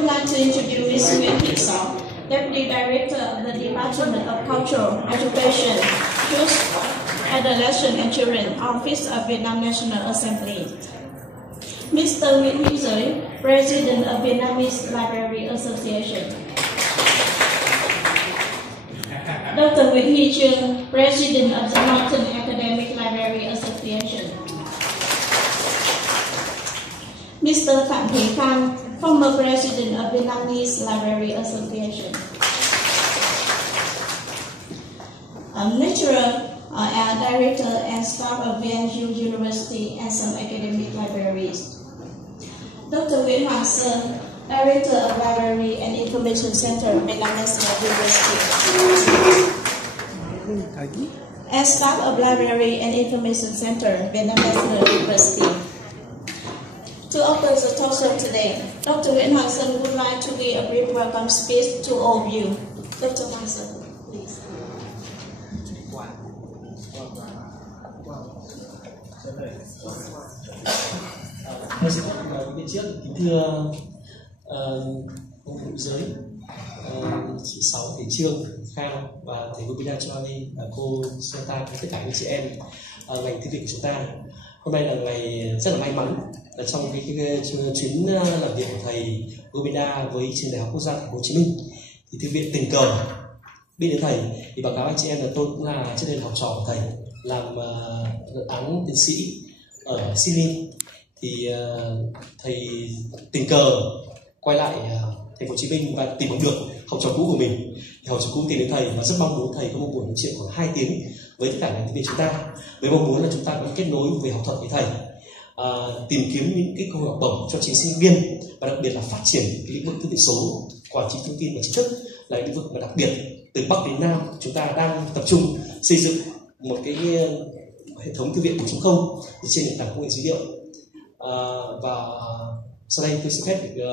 would like to introduce Nguyễn Thị, Deputy Director of the Department of Cultural Education, Youth, Adolescent and Children, Office of Vietnam National Assembly. Mr. Nguyễn Thị, President of Vietnamese Library Association. Dr. Nguyễn Thị Trương, President of the Northern Academic Library Association. Mr. Phạm Thế Phan, former President of Vietnamese Library Association. Lecturer, Director and staff of Viện University and some academic libraries. Dr. Nguyễn Hoàng Sơn, Director of Library and Information Center, Vietnam National University. And staff of Library and Information Center, Vietnam National University. To open the talk show today, Dr. Nguyễn Hoàng Sơn would like to give a brief welcome speech to all of you. Dr. Hoàng Sơn, please. Bên trước, kính thưa ông phụ giới, chị Sáu, thầy Trương, Khang và thầy Gobinda Chowdhury và cô Sudatta và tất cả những chị em ngành thư viện của chúng ta. Hôm nay là ngày rất là may mắn là trong cái chuyến làm việc của thầy Gobinda với trường Đại học Quốc gia Thành phố Hồ Chí Minh thì thư viện tình cờ biết đến thầy thì báo cáo anh chị em là tôi cũng là trước đây là học trò của thầy làm luận án tiến sĩ ở Sydney thì thầy tình cờ quay lại Thành phố Hồ Chí Minh và tìm được học trò cũ của mình. Thì học trò cũ tìm đến thầy và rất mong muốn thầy có một buổi nói chuyện khoảng 2 tiếng với tất cả ngành thư viện chúng ta, với mong muốn là chúng ta có kết nối về học thuật với thầy, tìm kiếm những cái cơ hội học bổng cho chính sinh viên và đặc biệt là phát triển cái lĩnh vực thư viện số, quản trị thông tin và trí thức là lĩnh vực mà đặc biệt từ Bắc đến Nam chúng ta đang tập trung xây dựng một cái hệ thống thư viện 4.0 trên nền tảng công nghệ dữ liệu. Và sau đây tôi xin phép được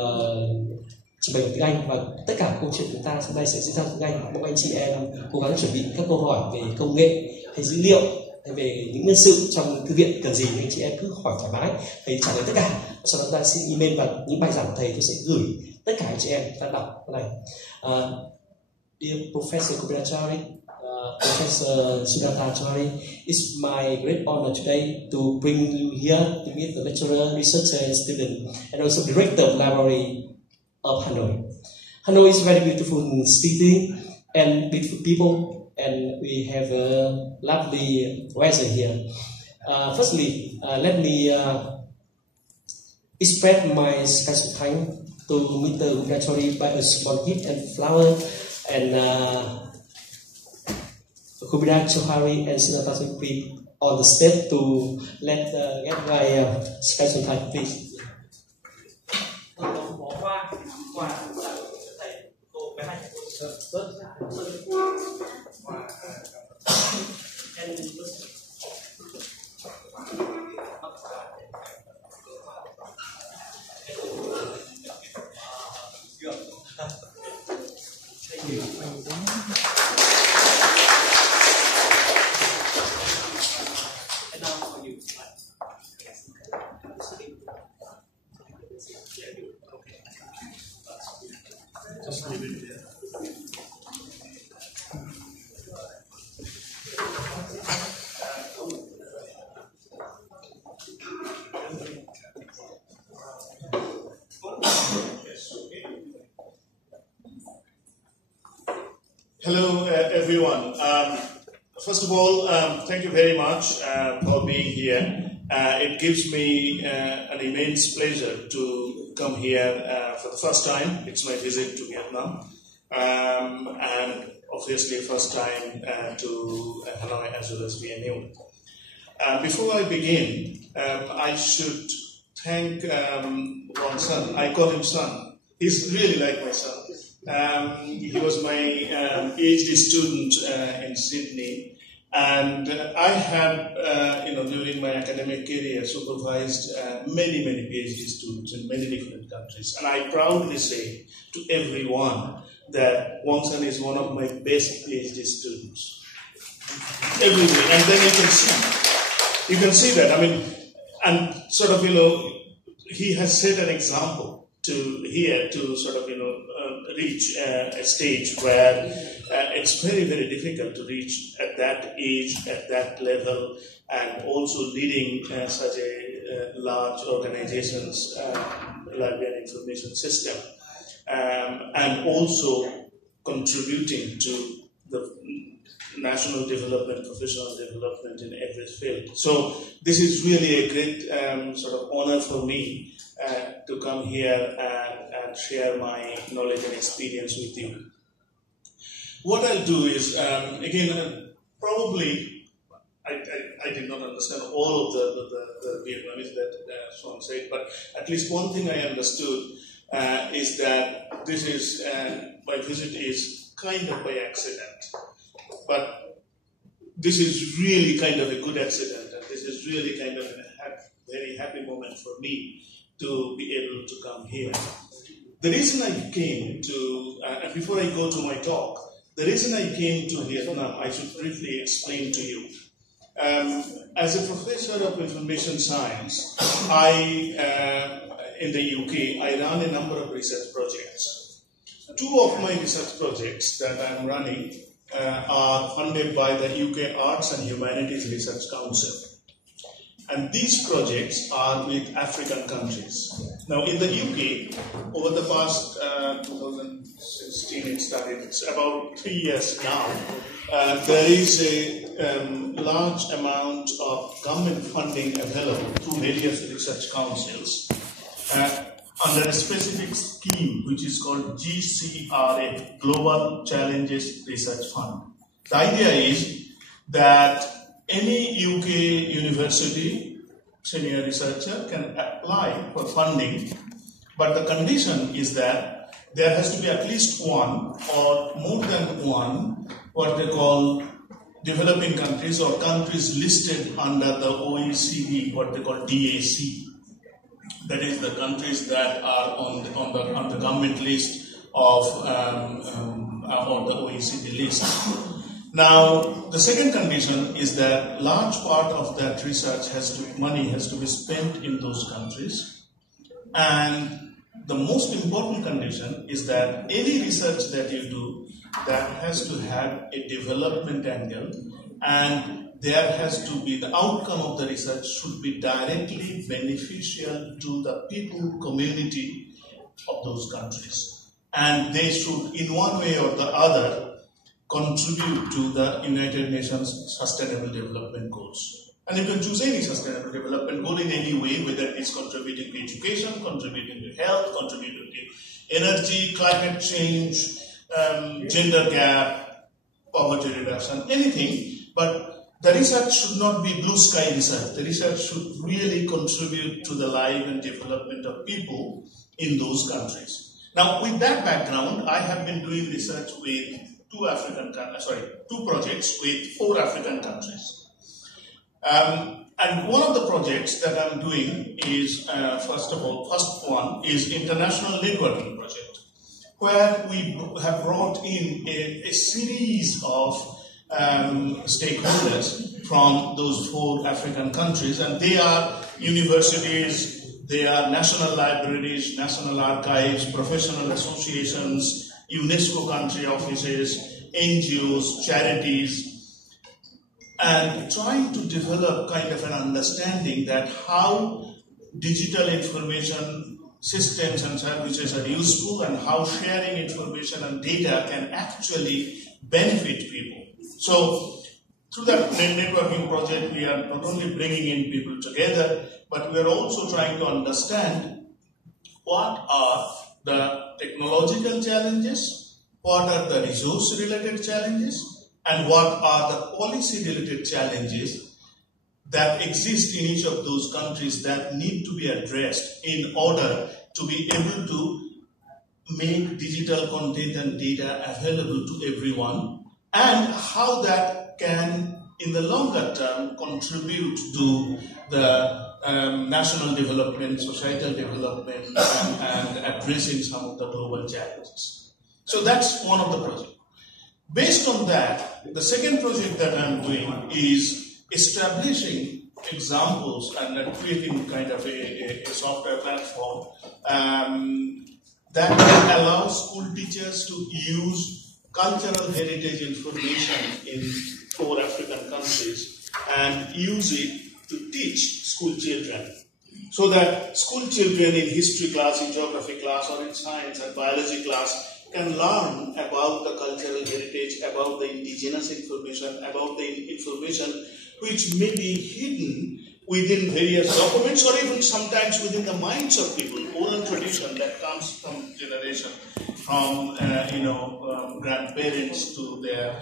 trình bày bằng tiếng Anh và tất cả câu chuyện chúng ta hôm nay sẽ diễn ra bằng tiếng Anh. Mong anh chị em cố gắng chuẩn bị các câu hỏi về công nghệ hay dữ liệu hay về những nhân sự trong thư viện cần gì thì anh chị em cứ hỏi thoải mái, thầy trả lời tất cả. Sau đó ta xin email và những bài giảng của thầy tôi sẽ gửi tất cả anh chị em ta đọc cái này. Dear Professor Gobinda Chowdhury, Professor Sudatta Chowdhury, it's my great honor today to bring you here to meet the lecturer, researcher, and student, and also director of library of Hanoi. Hanoi is a very beautiful city and beautiful people, and we have a lovely weather here. Firstly, let me express my special thanks to Mr. Gobinda Chowdhury by a small gift and flower, and Gobinda Chowdhury and Sudatta Chowdhury on the stage to let get my special thanks, please. Hello, everyone. First of all, thank you very much for being here. It gives me an immense pleasure to come here for the first time. It's my visit to Vietnam, and obviously first time to Hanoi as well as VNU. Before I begin, I should thank one son. I call him son. He's really like my son. He was my PhD student in Sydney, and I had, during my academic career, supervised many PhD students in many different countries. And I proudly say to everyone that Wang San is one of my best PhD students. Everywhere, and then you can see that. I mean, and sort of, he has set an example to sort of reach a stage where it's very, very difficult to reach at that age, at that level, and also leading such a large organizations like an information system, and also contributing to the national development, professional development in every field. So this is really a great sort of honor for me to come here and share my knowledge and experience with you. What I'll do is, again, probably I did not understand all of the Vietnamese that Xuân said, but at least one thing I understood is that this is, my visit is kind of by accident. But this is really kind of a good accident, and this is really kind of a very happy moment for me to be able to come here. The reason I came to, and before I go to my talk, the reason I came to Vietnam, I should briefly explain to you. As a professor of information science, in the UK, I run a number of research projects. Two of my research projects that I'm running are funded by the UK Arts and Humanities Research Council. And these projects are with African countries. Now in the UK, over the past 2016 it started, it's about 3 years now, there is a large amount of government funding available through various research councils under a specific scheme which is called GCRF, Global Challenges Research Fund. The idea is that any UK university senior researcher can apply for funding, but the condition is that there has to be at least one or more than one what they call developing countries or countries listed under the OECD, what they call DAC. That is the countries that are on the government list of on the OECD list. Now, the second condition is that large part of that research money has to be spent in those countries, and the most important condition is that any research that you do that has to have a development angle, and there has to be the outcome of the research should be directly beneficial to the people community of those countries, and they should in one way or the other contribute to the United Nations Sustainable Development Goals. And you can choose any sustainable development goal in any way, whether it's contributing to education, contributing to health, contributing to energy, climate change, gender gap, poverty reduction, anything. But the research should not be blue sky research. The research should really contribute to the life and development of people in those countries. Now, with that background, I have been doing research with two projects with 4 African countries. And one of the projects that I'm doing is, first one is international networking project, where we have brought in a series of stakeholders from those 4 African countries, and they are universities, they are national libraries, national archives, professional associations, UNESCO country offices, NGOs, charities, and trying to develop kind of an understanding that how digital information systems and services are useful and how sharing information and data can actually benefit people. So through that networking project, we are not only bringing in people together, but we are also trying to understand what are the technological challenges, what are the resource-related challenges, and what are the policy-related challenges that exist in each of those countries that need to be addressed in order to be able to make digital content and data available to everyone, and how that can, in the longer term, contribute to the national development, societal development, and addressing some of the global challenges. So that's one of the projects. Based on that, the second project that I'm doing is establishing examples and creating kind of a software platform that will allow school teachers to use cultural heritage information in 4 African countries and use it to teach school children. So that school children in history class, in geography class, or in science and biology class can learn about the cultural heritage, about the indigenous information, about the information which may be hidden within various documents or even sometimes within the minds of people, oral tradition that comes from generation, from grandparents to their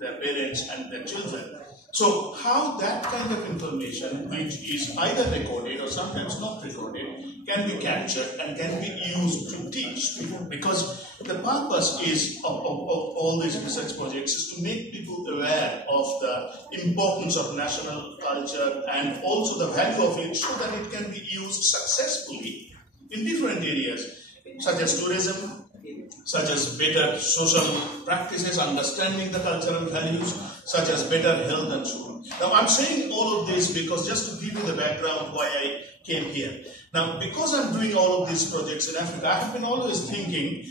their parents and their children. So how that kind of information, which is either recorded or sometimes not recorded, can be captured and can be used to teach people. Because the purpose is of all these research projects is to make people aware of the importance of national culture and also the value of it so that it can be used successfully in different areas, such as tourism, such as better social practices, understanding the cultural values, such as better health and so on. Now, I'm saying all of this because just to give you the background why I came here. Now, because I'm doing all of these projects in Africa, I have been always thinking,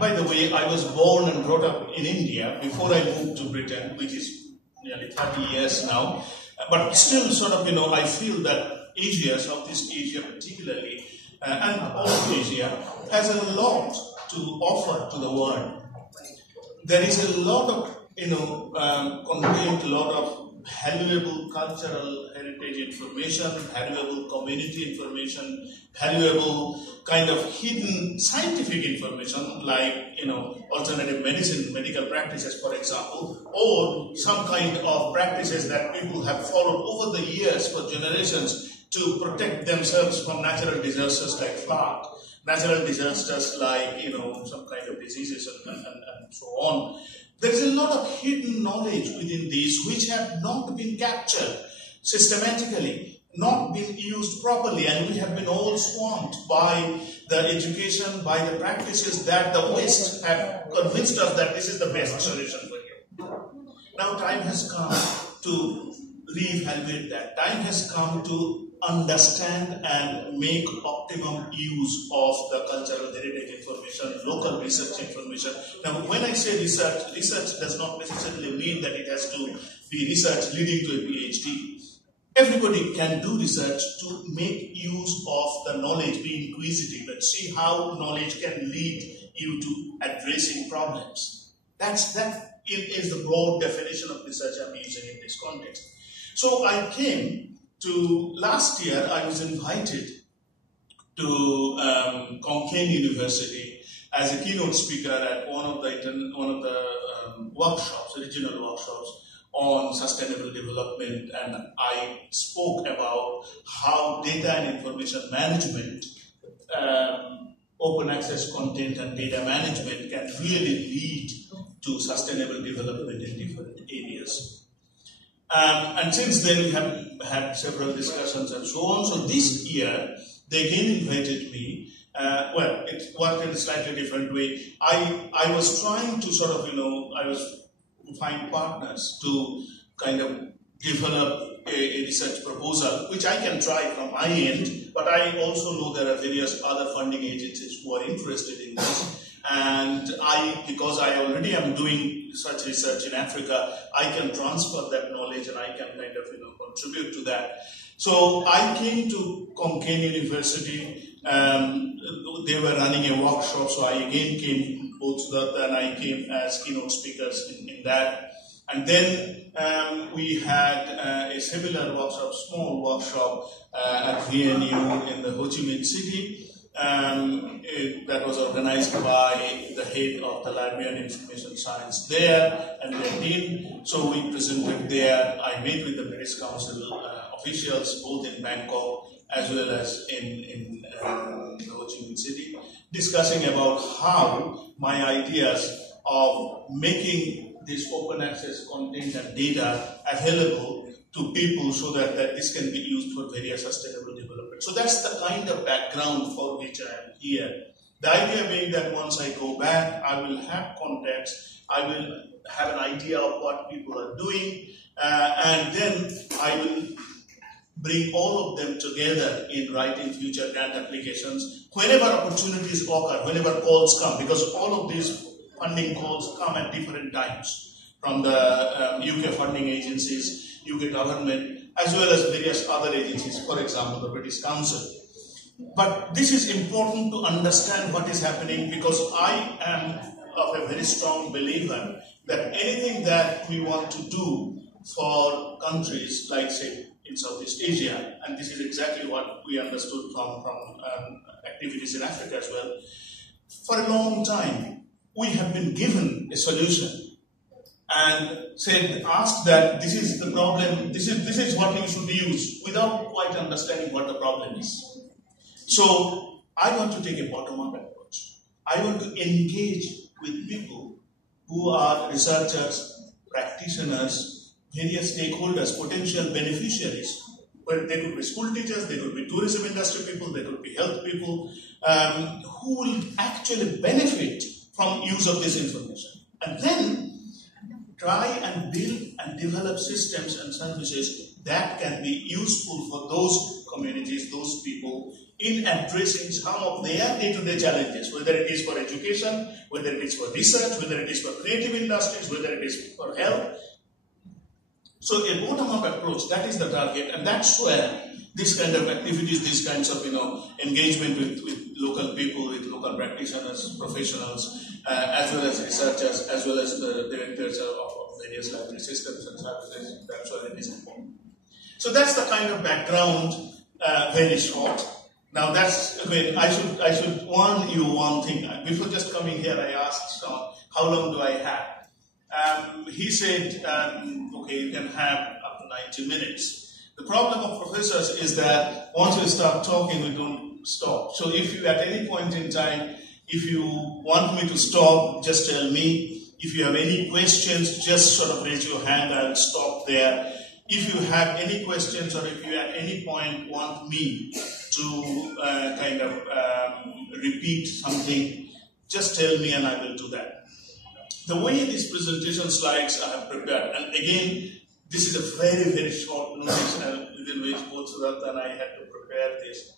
by the way, I was born and brought up in India before I moved to Britain, which is nearly 30 years now. But still, I feel that Asia, Southeast Asia particularly, and all of Asia, has a lot to offer to the world. There is a lot of, contained a lot of valuable cultural heritage information, valuable community information, valuable kind of hidden scientific information like, alternative medicine, medical practices, for example, or some kind of practices that people have followed over the years for generations to protect themselves from natural disasters like flood, natural disasters like, some kind of diseases and so on. There is a lot of hidden knowledge within these which have not been captured systematically, not been used properly, and we have been all swamped by the education, by the practices that the West have convinced us that this is the best solution for you. Now time has come to reevaluate that. Time has come to understand and make optimum use of the cultural heritage information, local research information. Now, when I say research, research does not necessarily mean that it has to be research leading to a PhD. Everybody can do research to make use of the knowledge, be inquisitive, and see how knowledge can lead you to addressing problems. That is the broad definition of research I'm using in this context. So I came to, last year I was invited to Concord University as a keynote speaker at one of the workshops, regional workshops on sustainable development, and I spoke about how data and information management, open access content and data management can really lead to sustainable development in different areas. And since then we have had several discussions and so on. So this year they again invited me. Well, it worked in a slightly different way. I was trying to I was to find partners to kind of develop a research proposal, which I can try from my end, but I also know there are various other funding agencies who are interested in this. And because I already am doing such research in Africa, I can transfer that knowledge and I can kind of contribute to that. So I came to Concord University. They were running a workshop, so I again came, both Sudatta and I came as keynote speakers in that. And then we had a similar workshop, small workshop at VNU in the Ho Chi Minh City. That was organized by the head of the Library and Information Science there and their team. So we presented there. I met with the British Council officials both in Bangkok as well as in the Ho Chi Minh City, discussing about how my ideas of making this open access content and data available to people so that this can be used for various sustainable development. So that's the kind of background for which I am here The idea being that once I go back, I will have context, I will have an idea of what people are doing, and then I will bring all of them together in writing future grant applications whenever opportunities occur, whenever calls come, because all of these funding calls come at different times from the UK funding agencies, UK government, as well as various other agencies, for example, the British Council. But this is important to understand what is happening, because I am of a very strong believer that anything that we want to do for countries like, say, in Southeast Asia, and this is exactly what we understood from activities in Africa as well, for a long time, we have been given a solution and asked that this is the problem, this is what you should use, without quite understanding what the problem is. So I want to take a bottom-up approach. I want to engage with people who are researchers, practitioners, various stakeholders, potential beneficiaries. Well, they could be school teachers, they could be tourism industry people, they could be health people, who will actually benefit from use of this information. And then try and build and develop systems and services that can be useful for those communities, those people, in addressing some of their day-to-day challenges, whether it is for education, whether it is for research, whether it is for creative industries, whether it is for health. So a bottom-up approach, that is the target, and that's where this kind of activities, these kinds of engagement with local people, with local practitioners, professionals, as well as researchers, as well as the directors of various library systems and services, that's why it is important. So that's the kind of background, very short. Now that's, again, I should warn you one thing. Before just coming here, I asked Sean, how long do I have? He said, okay, you can have up to 90 minutes. The problem of professors is that once we start talking, we don't stop. So if you, at any point in time, if you want me to stop, just tell me. If you have any questions, just sort of raise your hand, I'll stop there. If you have any questions, or if you at any point want me to repeat something, just tell me and I will do that. The way these presentation slides I have prepared, and again, this is a very, very short notice within which both Sudatta and I had to prepare this.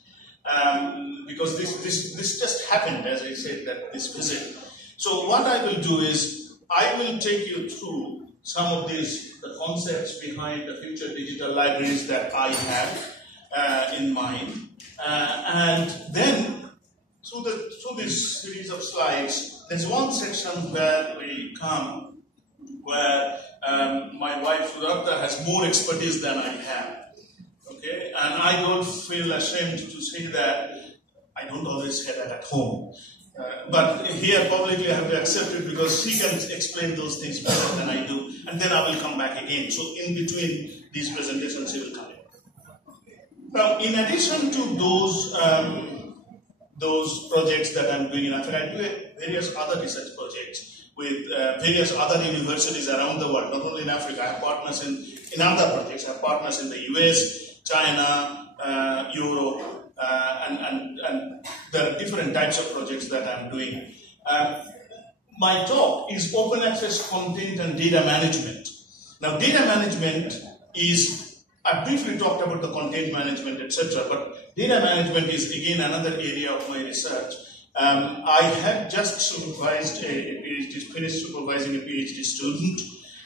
Because this just happened, as I said, that this visit. So what I will do is, I will take you through some of the concepts behind the future digital libraries that I have in mind. And then, through this series of slides, there's one section where we come, where my wife Sudatta has more expertise than I have. Okay, and I don't feel ashamed to say that I don't always say that at home. But here publicly I have to accept it, because she can explain those things better than I do, and then I will come back again. So in between these presentations, she will come in. Now, in addition to those projects that I'm doing in Africa, I do various other research projects with various other universities around the world, not only in Africa. I have partners in other projects. I have partners in the US, China, Europe, and there are different types of projects that I'm doing. My talk is open access content and data management. Now, data management is, I briefly talked about the content management, etc., but data management is again another area of my research. I had just supervised a PhD, finished supervising a PhD student,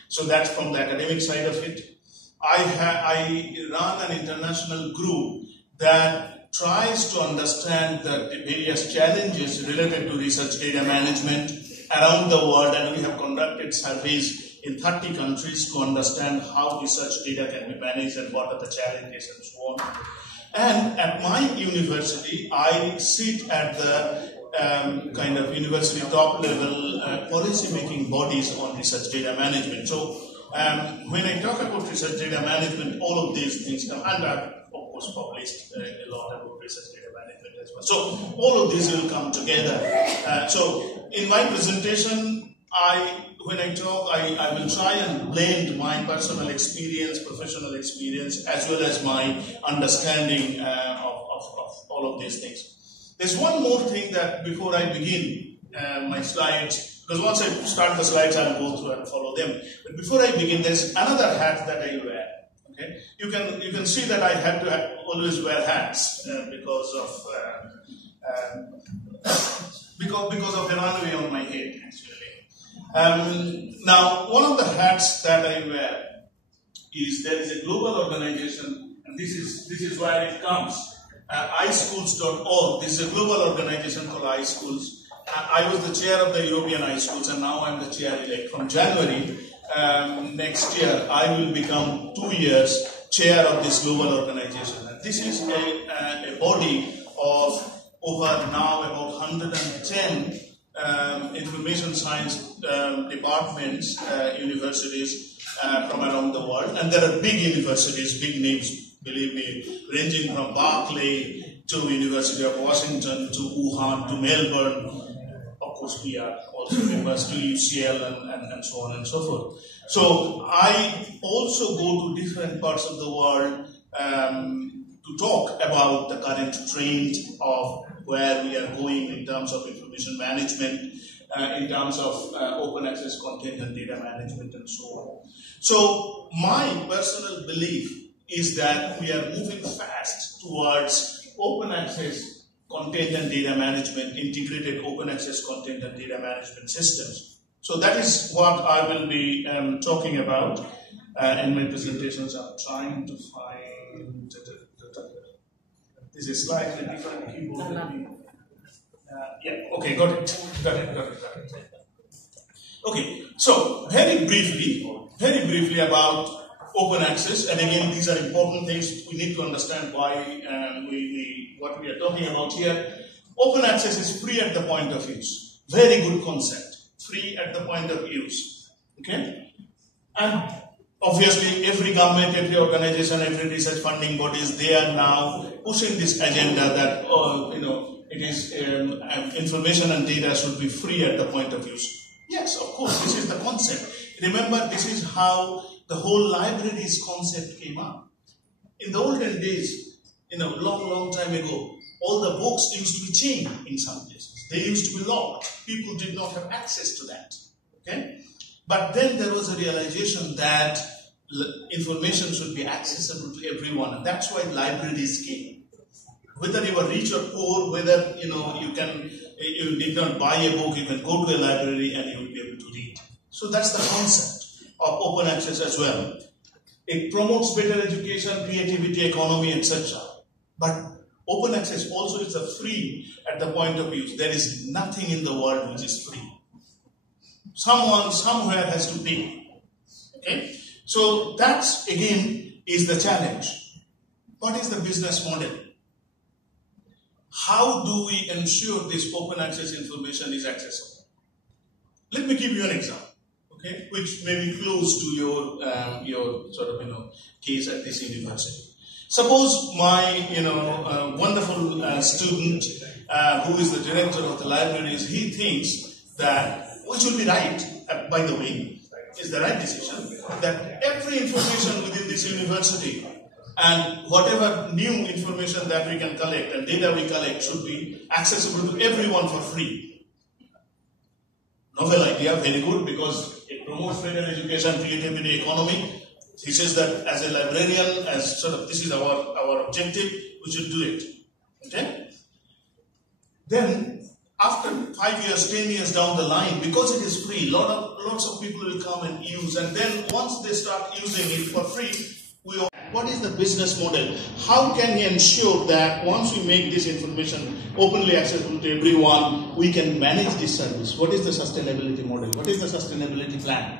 so that's from the academic side of it. I run an international group that tries to understand the various challenges related to research data management around the world, and we have conducted surveys in 30 countries to understand how research data can be managed and what are the challenges and so on. And at my university, I sit at the kind of university top level policy making bodies on research data management. So when I talk about research data management, all of these things come, and I've of course published a lot about research data management as well. So all of these will come together. So in my presentation, when I talk, I will try and blend my personal experience, professional experience, as well as my understanding of all of these things. There's one more thing that before I begin my slides, because once I start the slides, I'll go through and follow them. But before I begin, there's another hat that I wear. Okay, you can see that I have to always wear hats because of an runway on my head, actually. Now, one of the hats that I wear is there is a global organization, and this is where it comes. iSchools.org. This is a global organization called iSchools. I was the chair of the European iSchools, and now I'm the chair-elect. From January next year, I will become 2 years chair of this global organization. And this is a body of over now about 110 information science departments, universities from around the world. And there are big universities, big names, believe me, ranging from Berkeley to University of Washington to Wuhan to Melbourne. Of course, we are also members to UCL and so on and so forth. So I also go to different parts of the world to talk about the current trend of where we are going in terms of information management, in terms of open access content and data management and so on. So my personal belief is that we are moving fast towards open access content and data management, integrated open access content and data management systems. So that is what I will be talking about in my presentations. I'm trying to find... This is slightly different keyboard than me. Yeah, okay, got it. Okay, so very briefly about open access, and again, these are important things. We need to understand why what we are talking about here. Open access is free at the point of use. Very good concept. Free at the point of use. Okay? And obviously, every government, every organization, every research funding bodies, they are now pushing this agenda that it is information and data should be free at the point of use. Yes, of course, this is the concept. Remember, this is how the whole libraries concept came up. In the olden days, long time ago, all the books used to be chained in some places. They used to be locked. People did not have access to that. Okay? But then there was a realization that information should be accessible to everyone, and that's why libraries came. Whether you are rich or poor, whether you did not buy a book, you can go to a library and you will be able to read. So that's the concept of open access as well. It promotes better education, creativity, economy, etc. But open access also is a free at the point of use. There is nothing in the world which is free. Someone somewhere has to pay. Okay? So that's again is the challenge. What is the business model? How do we ensure this open access information is accessible? Let me give you an example, okay, which may be close to your sort of case at this university. Suppose my wonderful student who is the director of the libraries, he thinks that, which will be right, by the way, is the right decision, that every information within this university and whatever new information that we can collect and data we collect should be accessible to everyone for free. Novel idea, very good, because it promotes better education, creativity, economy. He says that as a librarian, as sort of this is our objective, we should do it. Okay? Then, after 5 years, 10 years down the line, because it is free, lots of people will come and use, and then once they start using it for free, what is the business model? How can we ensure that once we make this information openly accessible to everyone, we can manage this service? What is the sustainability model? What is the sustainability plan?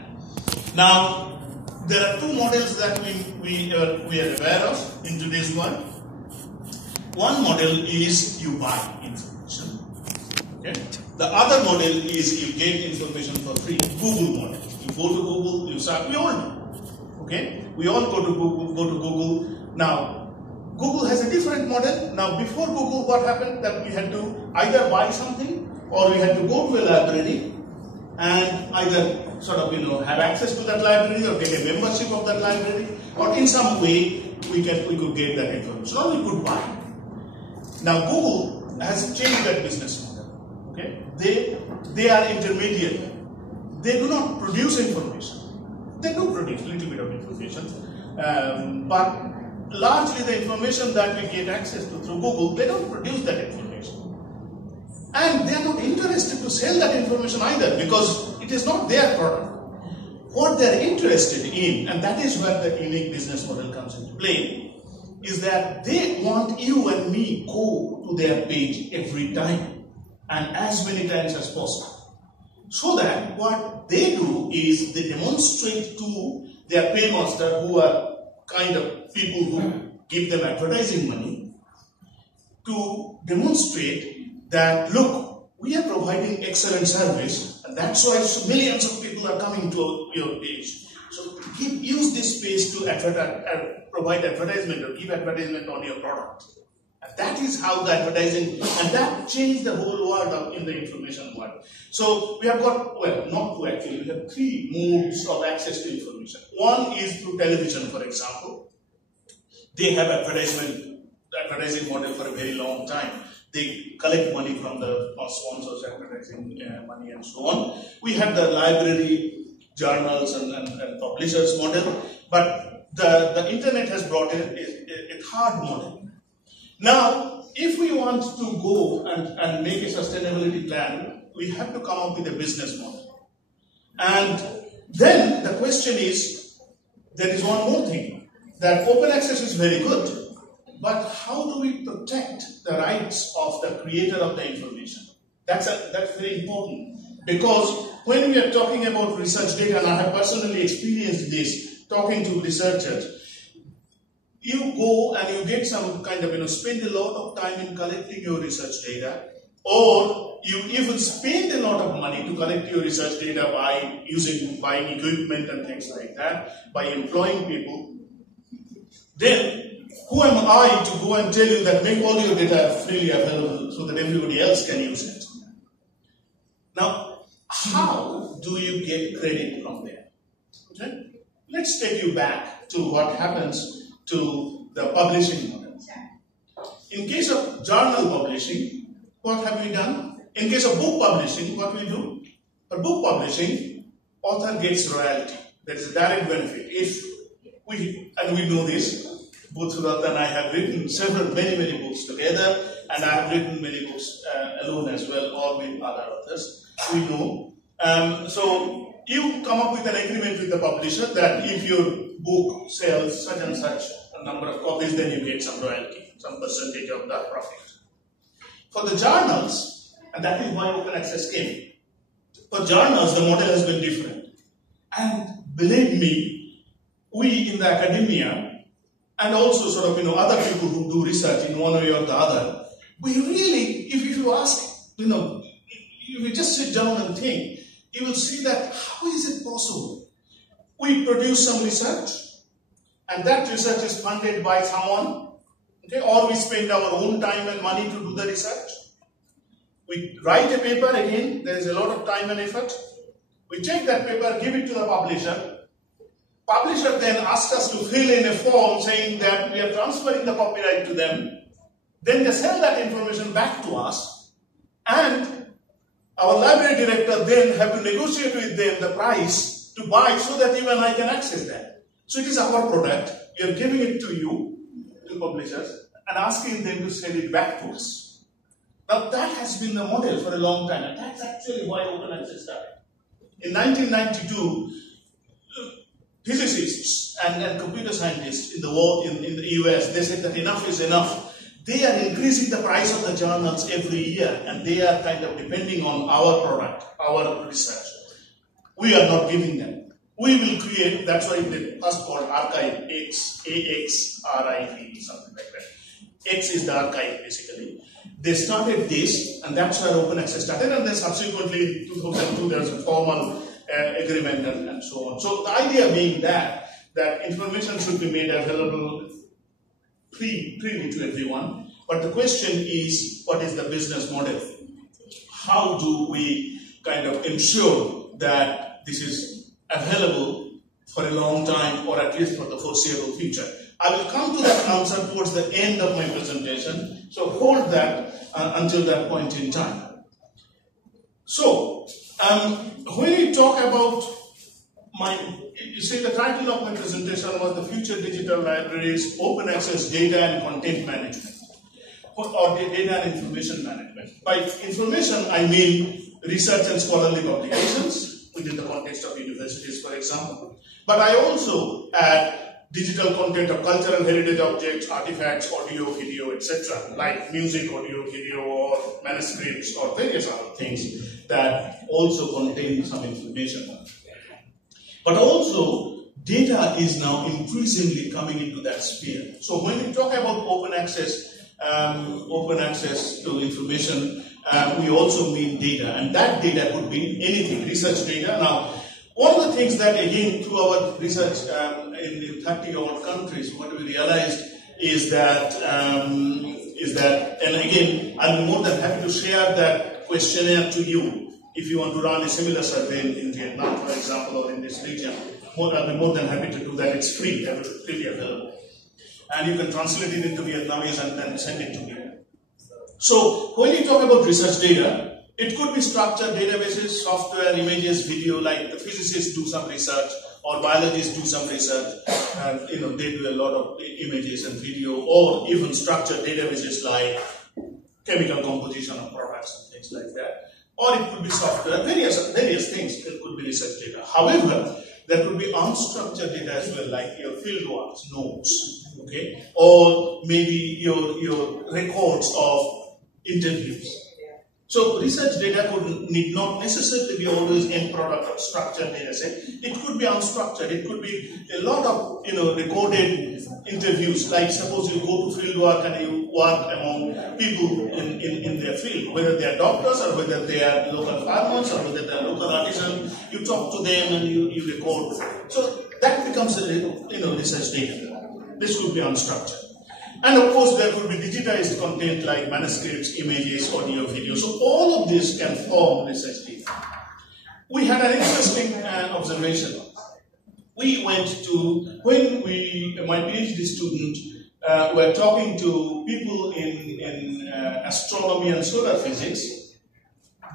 Now, there are two models that we are aware of in today's world. One model is you buy information. Okay? The other model is you get information for free. Google model. You go to Google, you start. We all do. Okay? We all go to Google. Now, Google has a different model. Now, before Google, what happened? That we had to either buy something or we had to go to a library and either sort of have access to that library or get a membership of that library, or in some way we could get that information, or we could buy. Now, Google has changed that business model. Okay, they are intermediate. They do not produce information. They do produce a little bit of information, but largely the information that we get access to through Google, they don't produce that information. And they are not interested to sell that information either, because it is not their product. What they are interested in, and that is where the unique business model comes into play, is that they want you and me go to their page every time, and as many times as possible. So that what they do is they demonstrate to their paymaster, who are kind of people who give them advertising money, to demonstrate that, look, we are providing excellent service, and that's why millions of people are coming to your page. So use this space to provide advertisement or give advertisement on your product. And that is how the advertising, and that changed the whole world in the information world. So we have got, well, not two actually, we have three modes of access to information. One is through television, for example. They have advertising model for a very long time. They collect money from the sponsors, advertising money and so on. We have the library, journals and publishers model, but the internet has brought in a third model. Now, if we want to go and make a sustainability plan, we have to come up with a business model. And then the question is, there is one more thing, that open access is very good, but how do we protect the rights of the creator of the information? That's very important, because when we are talking about research data, and I have personally experienced this, talking to researchers, you go and you get some kind of, spend a lot of time in collecting your research data, or you even spend a lot of money to collect your research data by buying equipment and things like that, by employing people. Then, who am I to go and tell you that make all your data freely available so that everybody else can use it? Now, how do you get credit from there? Okay? Let's take you back to what happens to the publishing model. In case of journal publishing, what have we done? In case of book publishing, what we do? For book publishing, author gets royalty. That is a direct benefit. And we know this, both Sudatta and I have written many books together, and I have written many books alone as well, or with other authors. We know. So you come up with an agreement with the publisher that if your book sells such and such a number of copies, then you get some royalty, some percentage of the profit. For the journals, and that is why open access came, for journals the model has been different. And believe me, we in the academia, and also sort of other people who do research in one way or the other, we really, if you ask, if you just sit down and think, you will see that how is it possible? We produce some research, and that research is funded by someone, okay, or we spend our own time and money to do the research. We write a paper, again, there is a lot of time and effort. We take that paper, give it to the publisher. Publisher then asks us to fill in a form saying that we are transferring the copyright to them. Then they sell that information back to us, and our library director then have to negotiate with them the price to buy so that you and I can access that. So it is our product. We are giving it to you, to publishers, and asking them to sell it back to us. Now that has been the model for a long time, and that's actually why open access started. In 1992, physicists and computer scientists in the world, in the US, they said that enough is enough. They are increasing the price of the journals every year, and they are kind of depending on our product, our research. We are not giving them. We will create, that's why they first called archive X, AXRIV, something like that. X is the archive, basically. They started this, and that's where open access started, and then subsequently in 2002 there was a formal agreement and so on. So the idea being that information should be made available freely to everyone, but the question is, what is the business model? How do we kind of ensure that this is available for a long time, or at least for the foreseeable future? I will come to that answer towards the end of my presentation, so hold that until that point in time. So, when we talk about you see, the title of my presentation was The Future Digital Libraries, Open Access Data and Content Management, or Data and Information Management. By information, I mean research and scholarly publications within the context of universities, for example. But I also add digital content of cultural heritage objects, artifacts, audio, video, etc., like music, audio, video, or manuscripts, or various other things that also contain some information. But also, data is now increasingly coming into that sphere. So when we talk about open access to information, we also mean data, and that data could be anything, research data. Now, one of the things that, again, through our research in 30-odd countries, what we realized is that, and again, I'm more than happy to share that questionnaire to you if you want to run a similar survey in Vietnam, for example, or in this region. I'll be more than happy to do that. It's free, freely available. And you can translate it into Vietnamese and then send it to me. So, when you talk about research data, it could be structured databases, software, images, video, like the physicists do some research, or biologists do some research, and they do a lot of images and video, or even structured databases like chemical composition of products and things like that. Or it could be software, various things. It could be research data. However, there could be unstructured data as well, like your fieldwork notes, okay, or maybe your records of interviews. So research data need not necessarily be always end product of structured data set. It could be unstructured. It could be a lot of recorded interviews. Like suppose you go to fieldwork and you work among people in their field, whether they are doctors or whether they are local farmers or whether they are local artisans. You talk to them and you record. So that becomes a research data. This could be unstructured. And of course, there could be digitized content like manuscripts, images, audio, video. So all of this can form research data. We had an interesting observation. We went to, my PhD student were talking to people in astronomy and solar physics.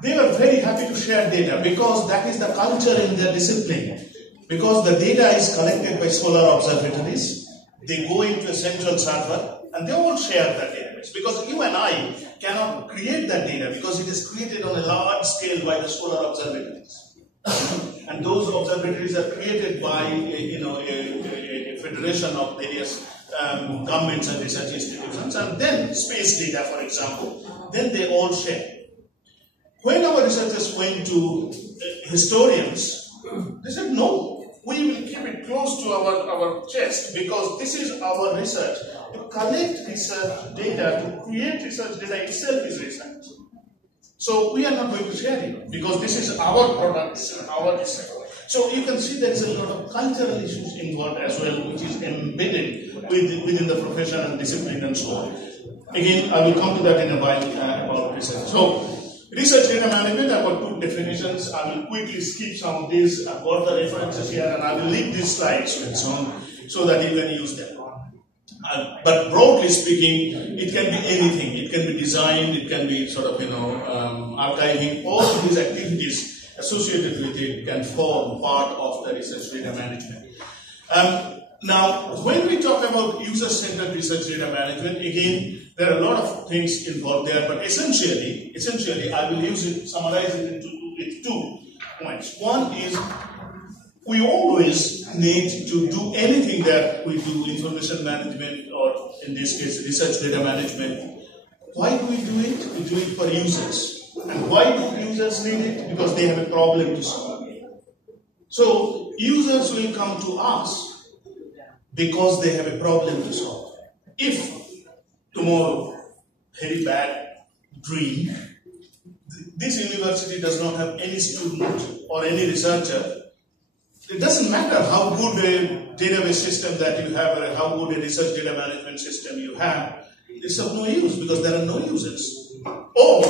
They were very happy to share data because that is the culture in their discipline. Because the data is collected by solar observatories. They go into a central server and they all share that database. Because you and I cannot create that data because it is created on a large scale by the solar observatories. And those observatories are created by a federation of various governments and research institutions. And then space data, for example, then they all share. When our researchers went to historians, they said, no. We will keep it close to our chest because this is our research. To collect research data, to create research data itself is research. So we are not going to share it because this is our product, this is our research. So you can see there is a lot of cultural issues involved as well, which is embedded within the profession and discipline and so on. Again, I will come to that in a while about research. So, research data management, I've got two definitions. I will quickly skip some of these. I've got the references here and I will leave these slides and so on so that you can use them. But broadly speaking, it can be anything. It can be designed, it can be sort of, archiving. All of these activities associated with it can form part of the research data management. Now, when we talk about user-centered research data management, again, there are a lot of things involved there, but essentially, I will summarize it into 2 points. One is, we always need to do anything that we do, information management, or in this case, research data management. Why do we do it? We do it for users. And why do users need it? Because they have a problem to solve. So, users will come to us because they have a problem to solve. If tomorrow, very bad dream, this university does not have any student or any researcher, it doesn't matter how good a database system that you have or how good a research data management system you have, it's of no use because there are no users. Or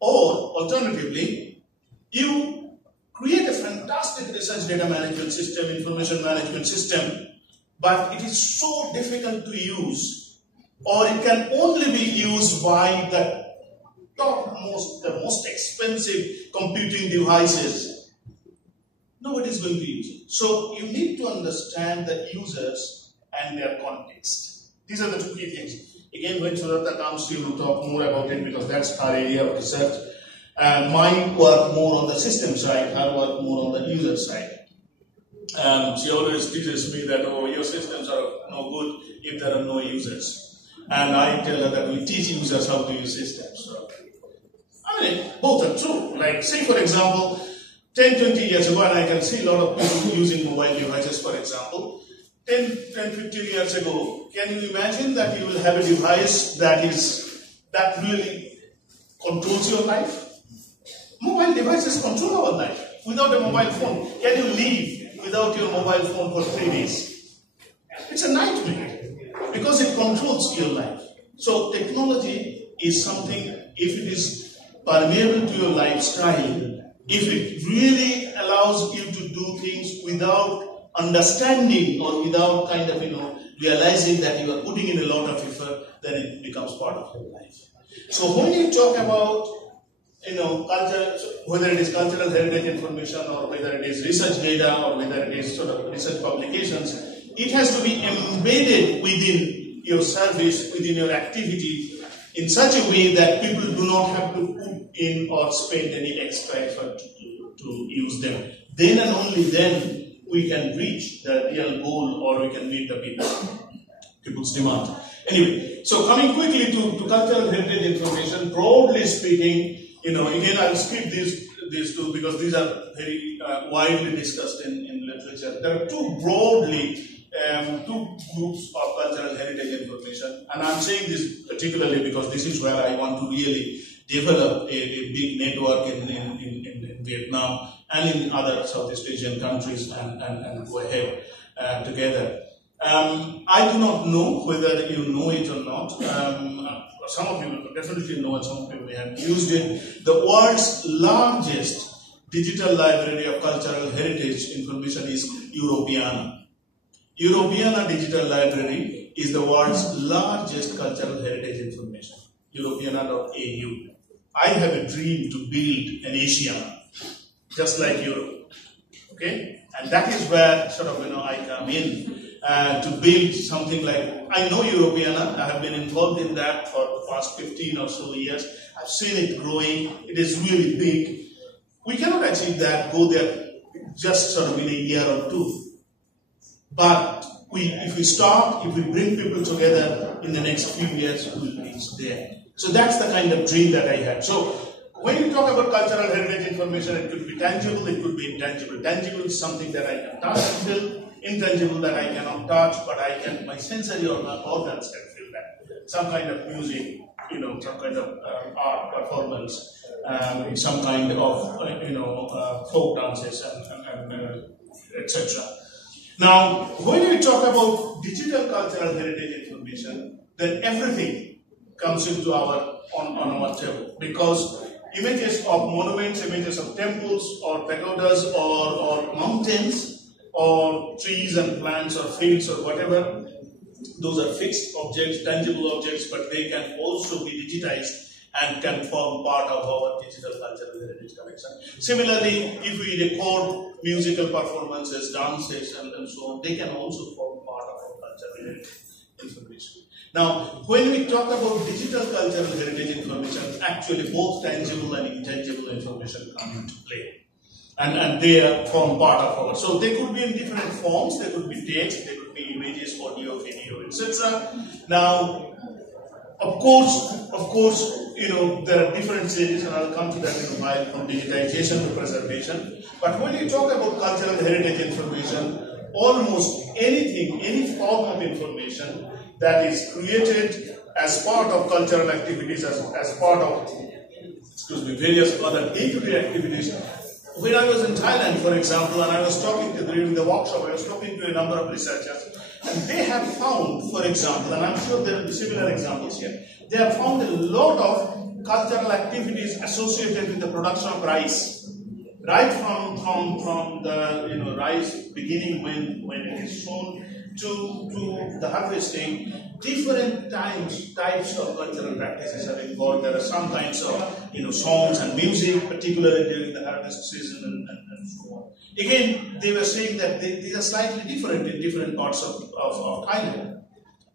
alternatively, you create a fantastic research data management system, information management system, but it is so difficult to use, or it can only be used by the most expensive computing devices. Nobody is going to use it. So you need to understand the users and their context. These are the two key things. Again, when Sudatta comes, she will talk more about it because that's her area of research. My work more on the system side, her work more on the user side. She always teaches me that, oh, your systems are no good if there are no users. And I tell her that we teach users how to use systems. So, I mean, both are true. Like, say, for example, 10, 20 years ago, and I can see a lot of people using mobile devices, for example. 10, 15 years ago, can you imagine that you will have a device that really controls your life? Mobile devices control our life. Without a mobile phone, can you live without your mobile phone for 3 days? It's a nightmare because it controls your life. So technology is something, if it is permeable to your lifestyle, if it really allows you to do things without understanding or without kind of, realizing that you are putting in a lot of effort, then it becomes part of your life. So when you talk about, culture, whether it is cultural heritage information or whether it is research data or whether it is sort of research publications, it has to be embedded within your service, within your activity in such a way that people do not have to put in or spend any extra effort to use them. Then and only then we can reach the real goal, or we can meet the people's demand. Anyway, so coming quickly to cultural heritage information, broadly speaking, again I'll skip these two because these are very widely discussed in literature. There are two groups of cultural heritage information, and I'm saying this particularly because this is where I want to really develop a big network in Vietnam and in other Southeast Asian countries and go ahead together. I do not know whether you know it or not. Some of you definitely know it, some of you may have used it. The world's largest digital library of cultural heritage information is Europeana. Europeana Digital Library is the world's largest cultural heritage information. Europeana.au. I have a dream to build an Asia, just like Europe. Okay? And that is where sort of, I come in to build something like, I know Europeana, I have been involved in that for the past 15 or so years. I've seen it growing, it is really big. We cannot achieve that, go there just sort of in a year or two. But if we start, if we bring people together in the next few years, we will reach there. So that's the kind of dream that I had. So when we talk about cultural heritage information, it could be tangible, it could be intangible. Tangible is something that I can touch and feel. Intangible that I cannot touch, but my sensory organs can feel that. Some kind of music, some kind of art performance, some kind of folk dances and etc. Now, when we talk about digital cultural heritage information, then everything comes into on our table, because images of monuments, images of temples or pagodas or mountains or trees and plants or fields or whatever, those are fixed objects, tangible objects, but they can also be digitized and can form part of our digital cultural heritage collection. Similarly, if we record musical performances, dances and so on, they can also form part of our cultural heritage information. Now, when we talk about digital cultural heritage information, actually both tangible and intangible information come into play. And they form part of our. So they could be in different forms. They could be text, they could be images, audio, video, etc. Now, of course, there are different stages, and I'll come to that in a while, from digitization to preservation. But when you talk about cultural heritage information, almost anything, any form of information that is created as part of cultural activities, as part of, various other day-to-day activities. When I was in Thailand, for example, and I was talking during the workshop, I was talking to a number of researchers, and they have found, for example, and I'm sure there will be similar examples here, they have found a lot of cultural activities associated with the production of rice. Right from the rice beginning when it is sown to the harvesting, different types of cultural practices are involved. There are some kinds of songs and music, particularly during the harvest season and so on. Again, they were saying that these are slightly different in different parts of Thailand.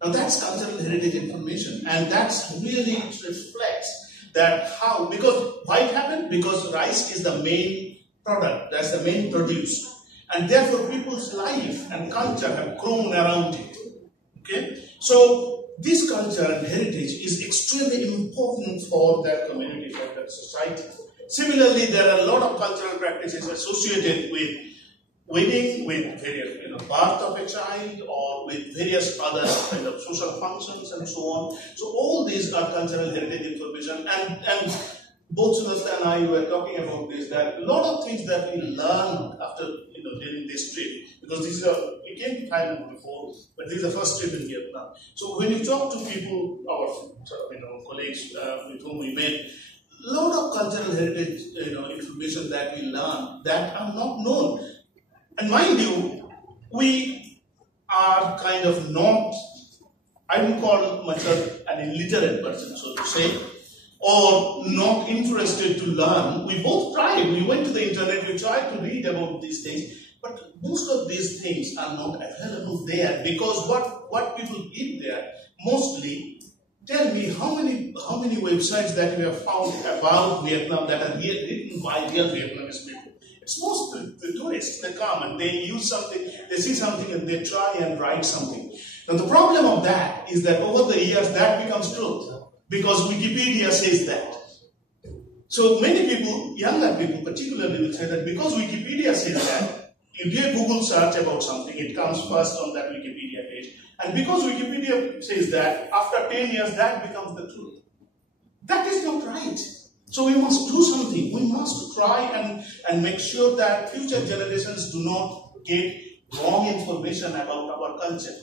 Now that's cultural heritage information, and that's really reflects that how, because why it happened? Because rice is the main product, that's the main produce. And therefore people's life and culture have grown around it. Okay? So this culture and heritage is extremely important for that community, for that society. Similarly, there are a lot of cultural practices associated with wedding, with various birth of a child, or with various other kind of social functions and so on. So all these are cultural heritage information, and both Sudatta and I were talking about this, that a lot of things that we learned after during this trip, because we came to Thailand before, but this is the first trip in Vietnam. So when you talk to people, our colleagues with whom we met, a lot of cultural heritage information that we learn that are not known. And mind you, we are kind of not, I would call myself an illiterate person, so to say, or not interested to learn. We both tried. We went to the internet, we tried to read about these things, but most of these things are not available there, because what people give there, mostly, tell me how many websites that you have found about Vietnam that are written by real Vietnamese people. It's most the tourists, they come and they use something, they see something and they try and write something. Now the problem of that is that over the years that becomes truth, because Wikipedia says that. So many people, younger people particularly, will say that because Wikipedia says that, you do a Google search about something, it comes first on that Wikipedia page. And because Wikipedia says that, after 10 years that becomes the truth. That is not right. So we must do something. We must try and make sure that future generations do not get wrong information about our culture.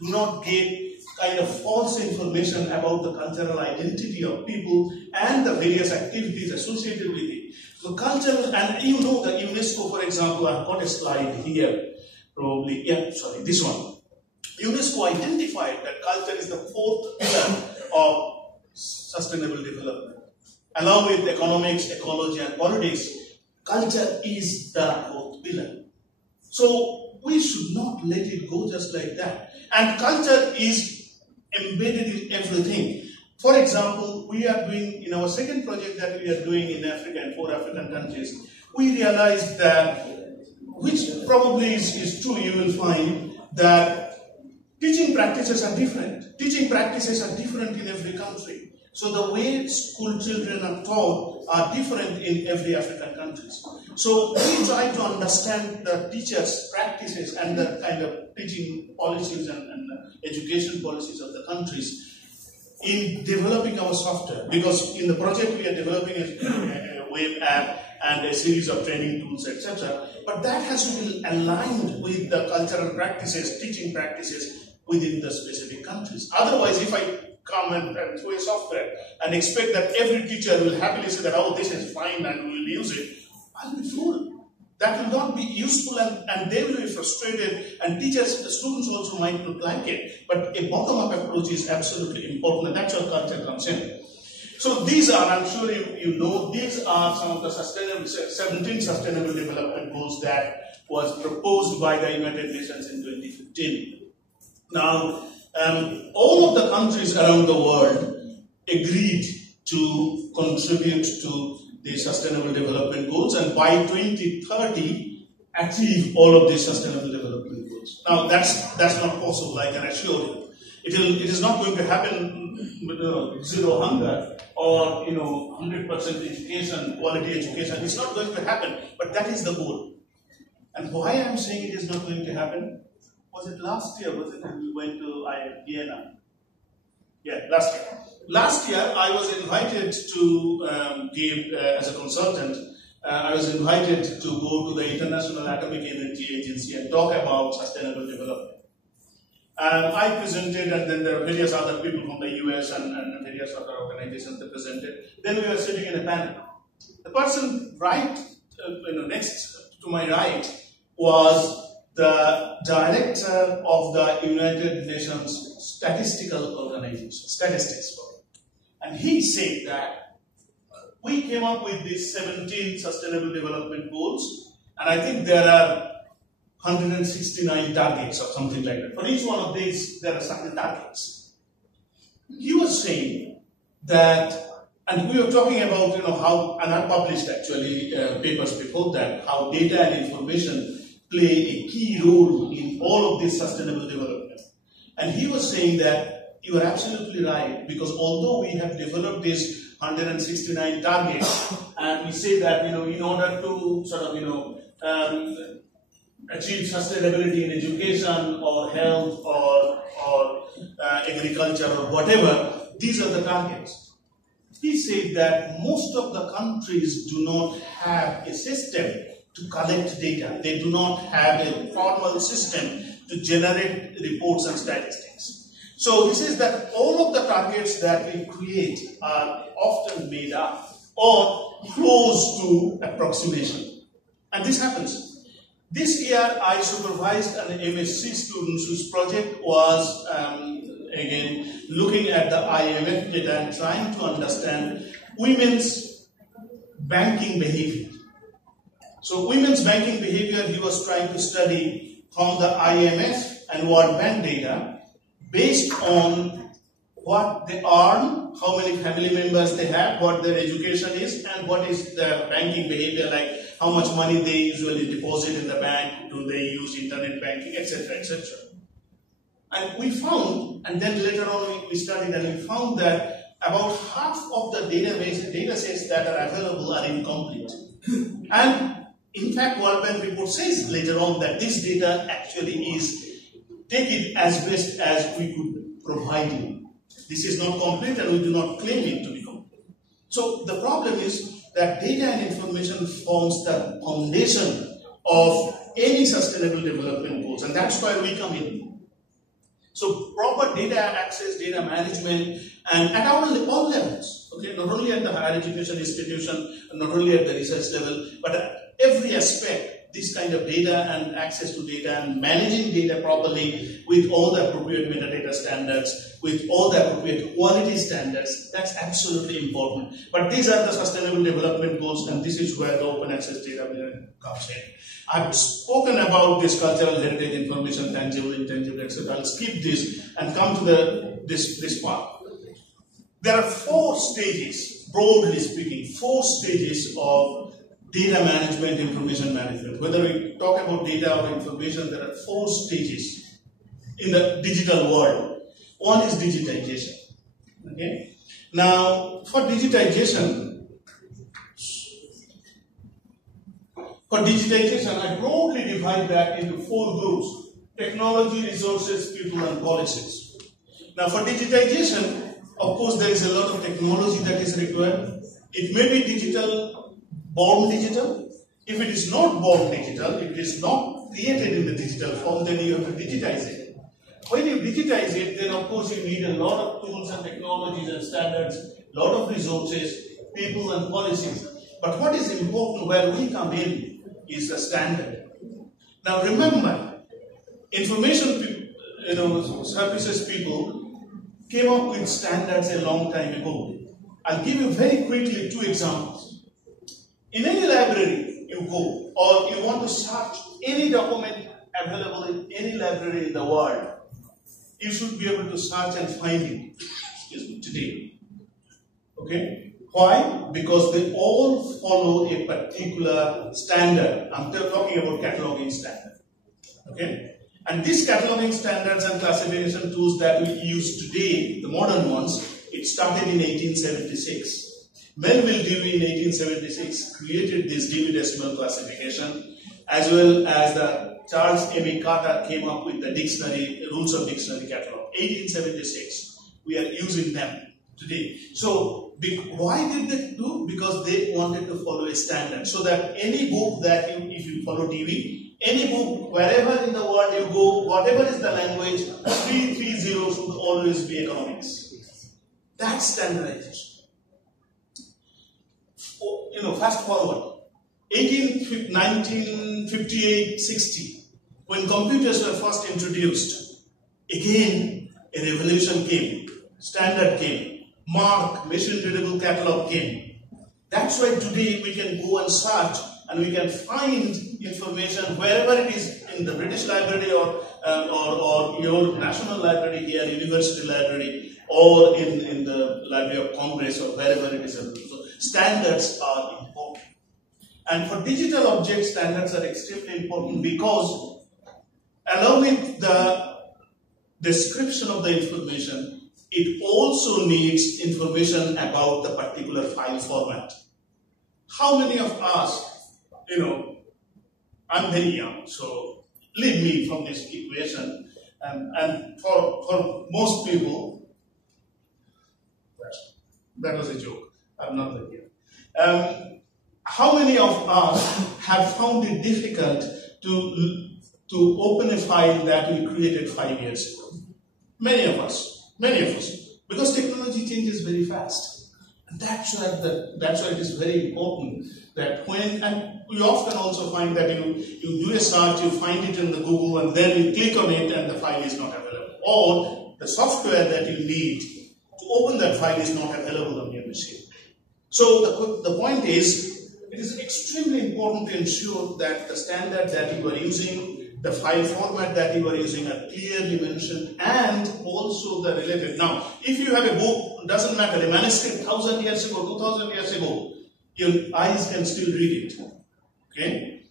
Do not get kind of false information about the cultural identity of people and the various activities associated with it. So cultural, and the UNESCO, for example, I've got a slide here, probably, this one. UNESCO identified that culture is the fourth pillar of sustainable development. Along with economics, ecology, and politics, culture is the fourth pillar. So we should not let it go just like that. And culture is embedded in everything. For example, we are doing, in our second project that we are doing in Africa, in 4 African countries, we realized that, which probably is true, you will find that teaching practices are different. Teaching practices are different in every country. So the way school children are taught are different in every African country. So we try to understand the teachers' practices and the kind of teaching policies and education policies of the countries in developing our software. Because in the project we are developing a web app and a series of training tools, etc. But that has to be aligned with the cultural practices, teaching practices within the specific countries. Otherwise, if I come and throw a software and expect that every teacher will happily say that, oh, this is fine and we will use it, I'll be fooled. That will not be useful, and they will be frustrated, and teachers, the students also might not like it. But a bottom-up approach is absolutely important, and that's where culture comes in. So these are, I'm sure you know, these are some of the 17 sustainable development goals that was proposed by the United Nations in 2015. Now, all of the countries around the world agreed to contribute to the Sustainable Development Goals, and by 2030 achieve all of these Sustainable Development Goals. Now that's not possible, I can assure you. It is not going to happen with zero hunger or 100% education, quality education. It's not going to happen, but that is the goal. And why I'm saying it is not going to happen? Was it last year? Was it when we went to Vienna? Yeah, last year. Last year, I was invited to give, as a consultant, I was invited to go to the International Atomic Energy Agency and talk about sustainable development. I presented, and then there were various other people from the US and various other organizations that presented. Then we were sitting in a panel. The person next to my right was the director of the United Nations Statistical Organization, Statistics. And he said that we came up with these 17 Sustainable Development Goals, and I think there are 169 targets or something like that. For each one of these, there are certain targets. He was saying that, and we were talking about, how, and I published actually papers before that, how data and information play a key role in all of this sustainable development. And he was saying that you are absolutely right, because although we have developed these 169 targets, and we say that, in order to sort of, achieve sustainability in education or health or agriculture or whatever, these are the targets. He said that most of the countries do not have a system to collect data. They do not have a formal system to generate reports and statistics. So he says that all of the targets that we create are often made up or close to approximation. And this happens. This year I supervised an MSc student whose project was, again, looking at the IMF data and trying to understand women's banking behavior. So women's banking behavior he was trying to study from the IMF and World Bank data based on what they earn, how many family members they have, what their education is, and what is their banking behavior, like how much money they usually deposit in the bank, do they use internet banking, etc., etc. And we found, and then later on we studied and we found that about half of the data sets that are available are incomplete. And in fact, World Bank report says later on that this data actually is, take it as best as we could provide you. This is not complete and we do not claim it to be complete. So the problem is that data and information forms the foundation of any sustainable development goals, and that's why we come in. So proper data access, data management, and at all levels, okay, not only at the higher education institution, not only at the research level, but at every aspect, this kind of data and access to data and managing data properly with all the appropriate metadata standards, with all the appropriate quality standards, that's absolutely important. But these are the sustainable development goals, and this is where the open access data comes in. I've spoken about this cultural heritage, information, tangible, intangible, etc. I'll skip this and come to this part. There are 4 stages, broadly speaking, 4 stages of data management, information management. Whether we talk about data or information, there are 4 stages in the digital world. One is digitization. Okay? Now, for digitization, I broadly divide that into 4 groups: technology, resources, people, and policies. Now, for digitization, of course, there is a lot of technology that is required. It may be digital, born digital. If it is not born digital, if it is not created in the digital form, then you have to digitize it. When you digitize it, then of course you need a lot of tools and technologies and standards, a lot of resources, people and policies. But what is important where we come in is the standard. Now remember, information services people came up with standards a long time ago. I'll give you very quickly 2 examples. In any library you go, or you want to search any document available in any library in the world, you should be able to search and find it today. Okay? Why? Because they all follow a particular standard. I'm talking about cataloging standard. Okay? And these cataloging standards and classification tools that we use today, the modern ones, it started in 1876. Melville Dewey in 1876 created this Dewey Decimal Classification, as well as the Charles M.A. Carter came up with the dictionary, rules of dictionary catalog. 1876. We are using them today. So, why did they do? Because they wanted to follow a standard. So that any book that if you follow TV, any book, wherever in the world you go, whatever is the language, 330 should always be economics. That's standardization. Fast forward. 1958-60. When computers were first introduced, again a revolution came, standard came, Mark, machine-readable catalog came. That's why today we can go and search and we can find information wherever it is in the British Library or your national library here, university library, or in the Library of Congress or wherever it is. So standards are important. And for digital objects, standards are extremely important because along with the description of the information, it also needs information about the particular file format. How many of us, I'm very young, so leave me from this equation, and for most people, that was a joke, I'm not that young. How many of us have found it difficult to open a file that we created 5 years ago? Many of us, because technology changes very fast. And that's why it is very important that and we often also find that you do a search, you find it in the Google, and then you click on it and the file is not available. Or the software that you need to open that file is not available on your machine. So the point is, it is extremely important to ensure that the standard that you are using, the file format that you are using are clearly mentioned, and also the related. Now, if you have a book, doesn't matter, a manuscript 1,000 years ago, 2,000 years ago, your eyes can still read it. Okay?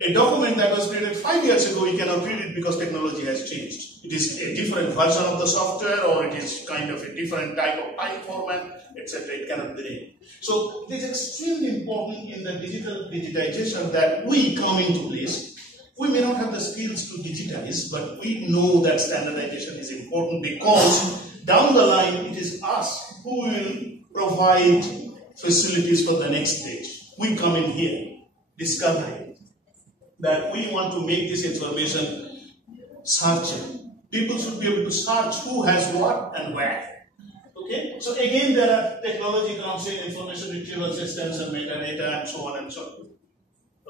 A document that was created 5 years ago, you cannot read it because technology has changed. It is a different version of the software, or it is kind of a different type of file format, etc. It cannot be read. So it is extremely important in the digitization that we come into place. We may not have the skills to digitize, but we know that standardization is important because down the line it is us who will provide facilities for the next stage. We come in here, discovering that we want to make this information searchable. People should be able to search who has what and where. Okay? So again, there are technology comes in, information retrieval systems and metadata and so on and so on.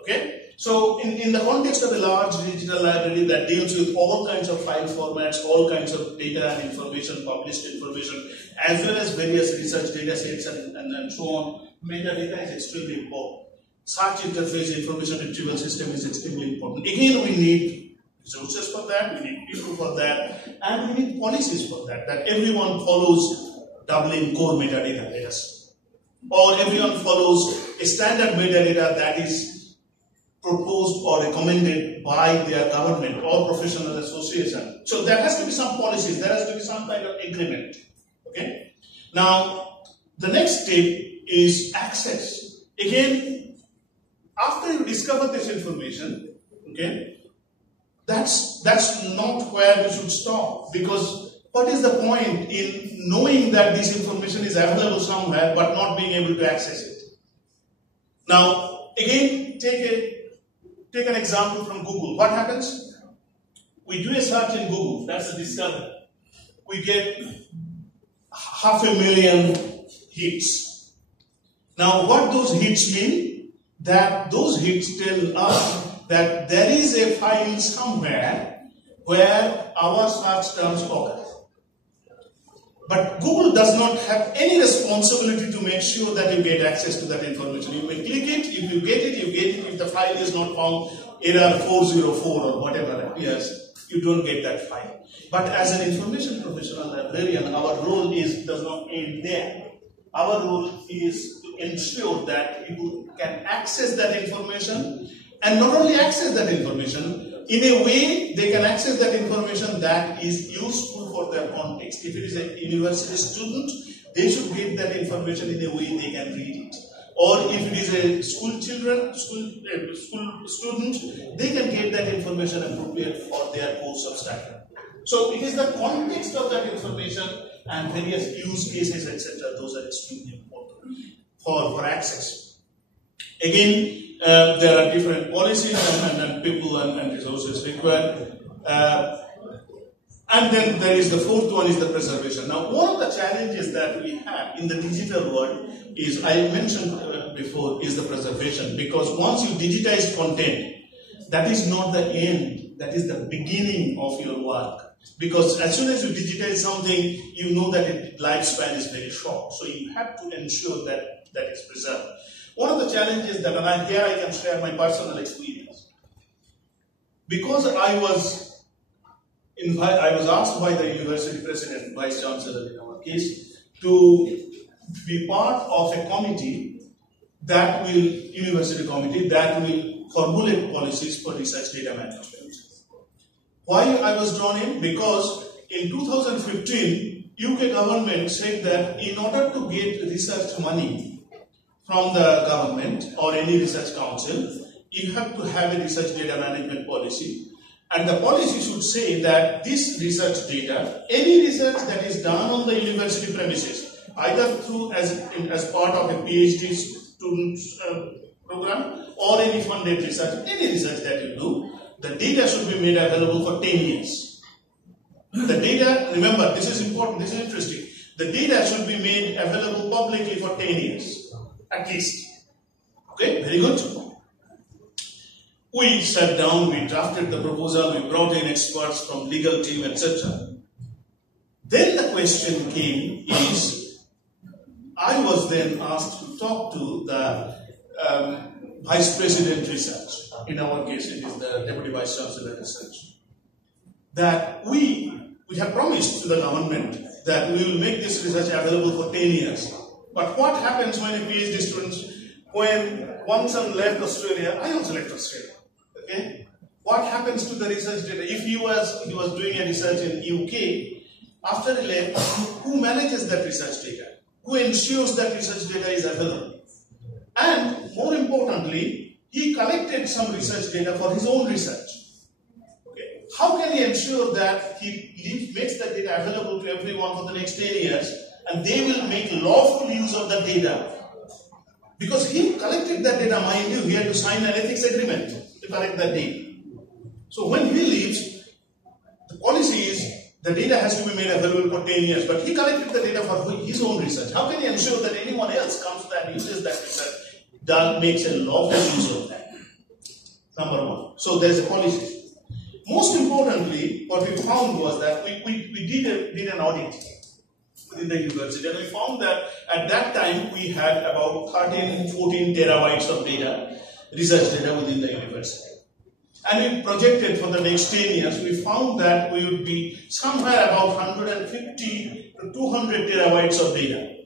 Okay? So in the context of a large digital library that deals with all kinds of file formats, all kinds of data and information, published information, as well as various research data sets and so on, metadata is extremely important. Search interface information retrieval system is extremely important. Again, we need resources for that, we need people for that, and we need policies for that everyone follows Dublin core metadata layers, or everyone follows a standard metadata that is proposed or recommended by their government or professional association. So there has to be some policies, there has to be some kind of agreement. Okay? Now, the next step is access. Again, after you discover this information, okay, that's not where we should stop, because what is the point in knowing that this information is available somewhere but not being able to access it? Now, again, take an example from Google. What happens? We do a search in Google, that's a discovery. We get 500,000 hits. Now, what those hits mean? That those hits tell us that there is a file somewhere where our search terms occur. But Google does not have any responsibility to make sure that you get access to that information. You may click it, if you get it, you get it. If the file is not found, error 404 or whatever appears, you don't get that file. But as an information professional librarian, our role does not end there. Our role is to ensure that people can access that information, and not only access that information, in a way they can access that information that is useful for their context. If it is a university student, they should get that information in a way they can read it. Or if it is a school student, they can get that information appropriate for their course of study. So it is the context of that information and various use cases, etc. Those are extremely important for access. Again, there are different policies and people and resources required. And then there is the fourth one is the preservation. Now, one of the challenges that we have in the digital world is, I mentioned before, is the preservation. Because once you digitize content, that is not the end, that is the beginning of your work. Because as soon as you digitize something, you know that its lifespan is very short. So you have to ensure that that is preserved. One of the challenges that, and here I can share my personal experience. Because I was asked by the university president, vice chancellor in our case, to be part of a committee that will, university committee, that will formulate policies for research data management. Why I was drawn in? Because in 2015, UK government said that in order to get research money from the government or any research council, you have to have a research data management policy. And the policy should say that this research data, any research that is done on the university premises, either through as part of a PhD student program or any funded research, any research that you do, the data should be made available for 10 years. The data, remember, this is important, this is interesting. The data should be made available publicly for 10 years, at least. Okay, very good. We sat down, we drafted the proposal, we brought in experts from legal team, etc. Then the question came is, I was then asked to talk to the Vice President Research. In our case, it is the Deputy Vice Chancellor Research. That we have promised to the government that we will make this research available for 10 years. But what happens when a PhD student, when one son left Australia, I also left Australia. Okay? What happens to the research data? If he was doing a research in UK, after he left, who manages that research data? Who ensures that research data is available? And more importantly, he collected some research data for his own research. Okay. How can he ensure that he makes that data available to everyone for the next 10 years and they will make lawful use of that data? Because he collected that data, mind you, he had to sign an ethics agreement to collect that data. So when he leaves, the policy is the data has to be made available for 10 years, but he collected the data for his own research. How can he ensure that anyone else comes to and uses that research, makes a lawful use of that? Number one. So there's a policy. Most importantly, what we found was that we did an audit within the university, and we found that at that time we had about 13-14 terabytes of data, research data within the university. And we projected for the next 10 years, we found that we would be somewhere about 150 to 200 terabytes of data.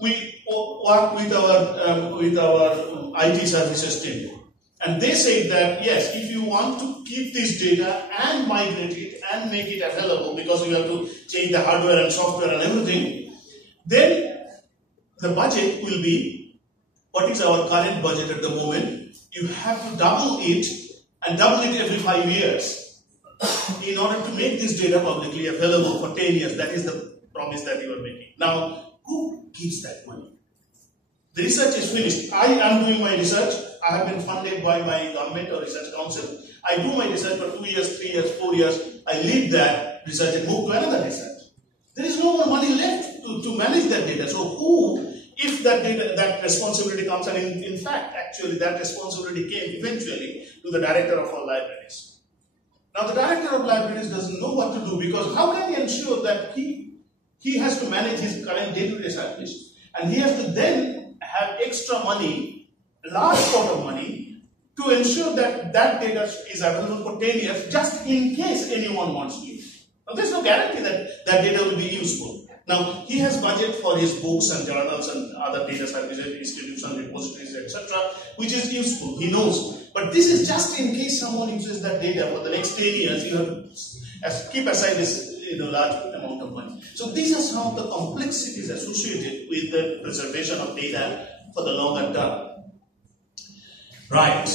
We worked with our IT services team. And they said that, yes, if you want to keep this data and migrate it and make it available, because you have to change the hardware and software and everything, then the budget will be, what is our current budget at the moment? You have to double it and double it every 5 years in order to make this data publicly available for 10 years. That is the promise that you are making. Now, who gives that money? The research is finished. I am doing my research. I have been funded by my government or research council. I do my research for 2 years, 3 years, 4 years. I leave that research and move to another research. There is no more money left to manage that data. So who, if that data, that responsibility comes, and in fact, actually that responsibility came eventually to the director of our libraries. Now the director of libraries doesn't know what to do, because how can he ensure that he has to manage his current day-to-day service, and he has to then have extra money, large pot of money, to ensure that that data is available for 10 years, just in case anyone wants to use it. Now there's no guarantee that that data will be useful. Now, he has budget for his books and journals and other data services, institutions, repositories, etc., which is useful, he knows. But this is just in case someone uses that data for the next 10 years, you have to keep aside this large amount of money. So these are some of the complexities associated with the preservation of data for the longer term. Right.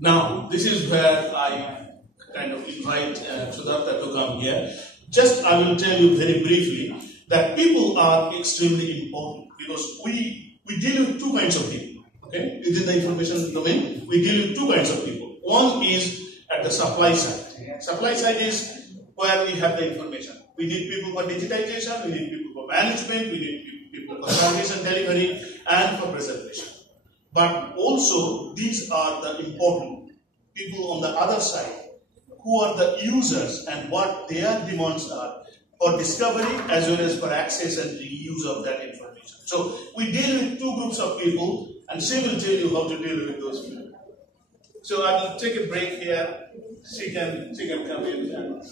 Now, this is where I kind of invite Sudatta to come here. Just, I will tell you very briefly that people are extremely important, because we deal with two kinds of people. Okay? Within the information domain, we deal with two kinds of people. One is at the supply side. Supply side is where we have the information. We need people for digitization, we need people for management, we need people for service and delivery, and for preservation. But also, these are the important people on the other side, who are the users and what their demands are for discovery as well as for access and the use of that information. So we deal with two groups of people, and she will tell you how to deal with those people. So I will take a break here. She can come in.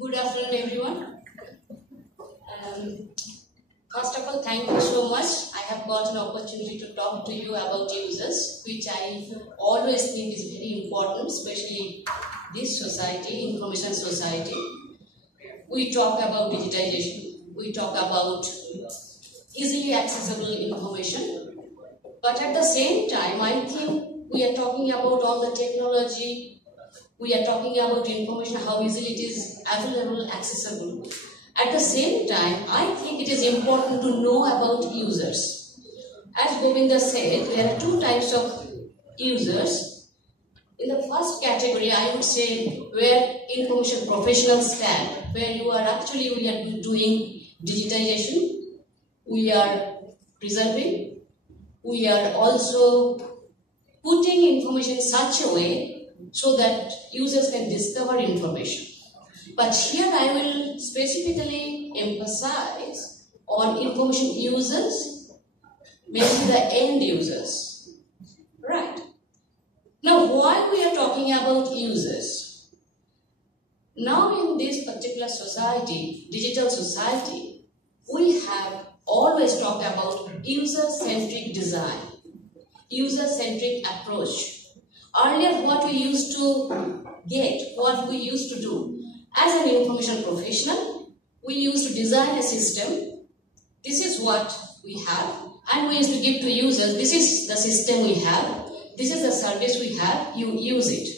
Good afternoon, everyone. First of all, thank you so much. I have got an opportunity to talk to you about users, which I always think is very important, especially this society, information society. We talk about digitization, we talk about easily accessible information, but at the same time, I think we are talking about all the technology, we are talking about information, how easily it is available, accessible. At the same time, I think it is important to know about users. As Gobinda said, there are two types of users. In the first category, I would say where information professionals stand, where we are doing digitization, we are preserving, we are also putting information in such a way so that users can discover information. But here I will specifically emphasize on information users, mainly the end users. Right. Now, why we are talking about users? Now in this particular society, digital society, we have always talked about user-centric design, user-centric approach. Earlier, what we used to get, what we used to do, as an information professional, we used to design a system. This is what we have, and we used to give to users. This is the system we have. This is the service we have. You use it.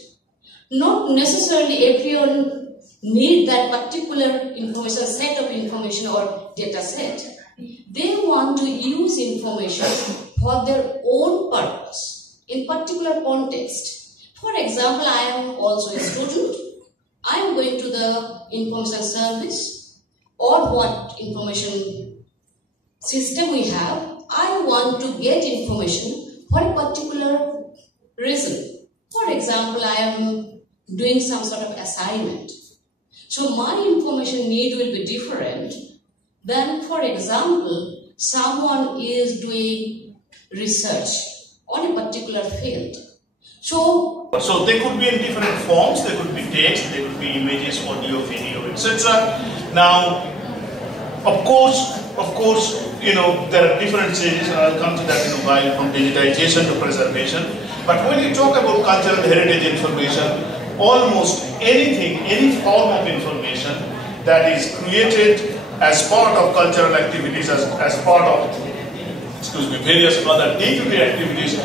Not necessarily everyone need that particular information, set of information or data set. They want to use information for their own purpose, in particular context. For example, I am also a student. I am going to the information service or what information system we have. I want to get information for a particular reason. For example, I am doing some sort of assignment. So my information need will be different than, for example, someone is doing research on a particular field. So they could be in different forms. They could be text, they could be images, audio, video, etc. Now, of course, there are different stages, and I'll come to that in a while, from digitization to preservation. But when you talk about cultural heritage information, almost anything, any form of information that is created as part of cultural activities, as part of, various other day-to-day activities.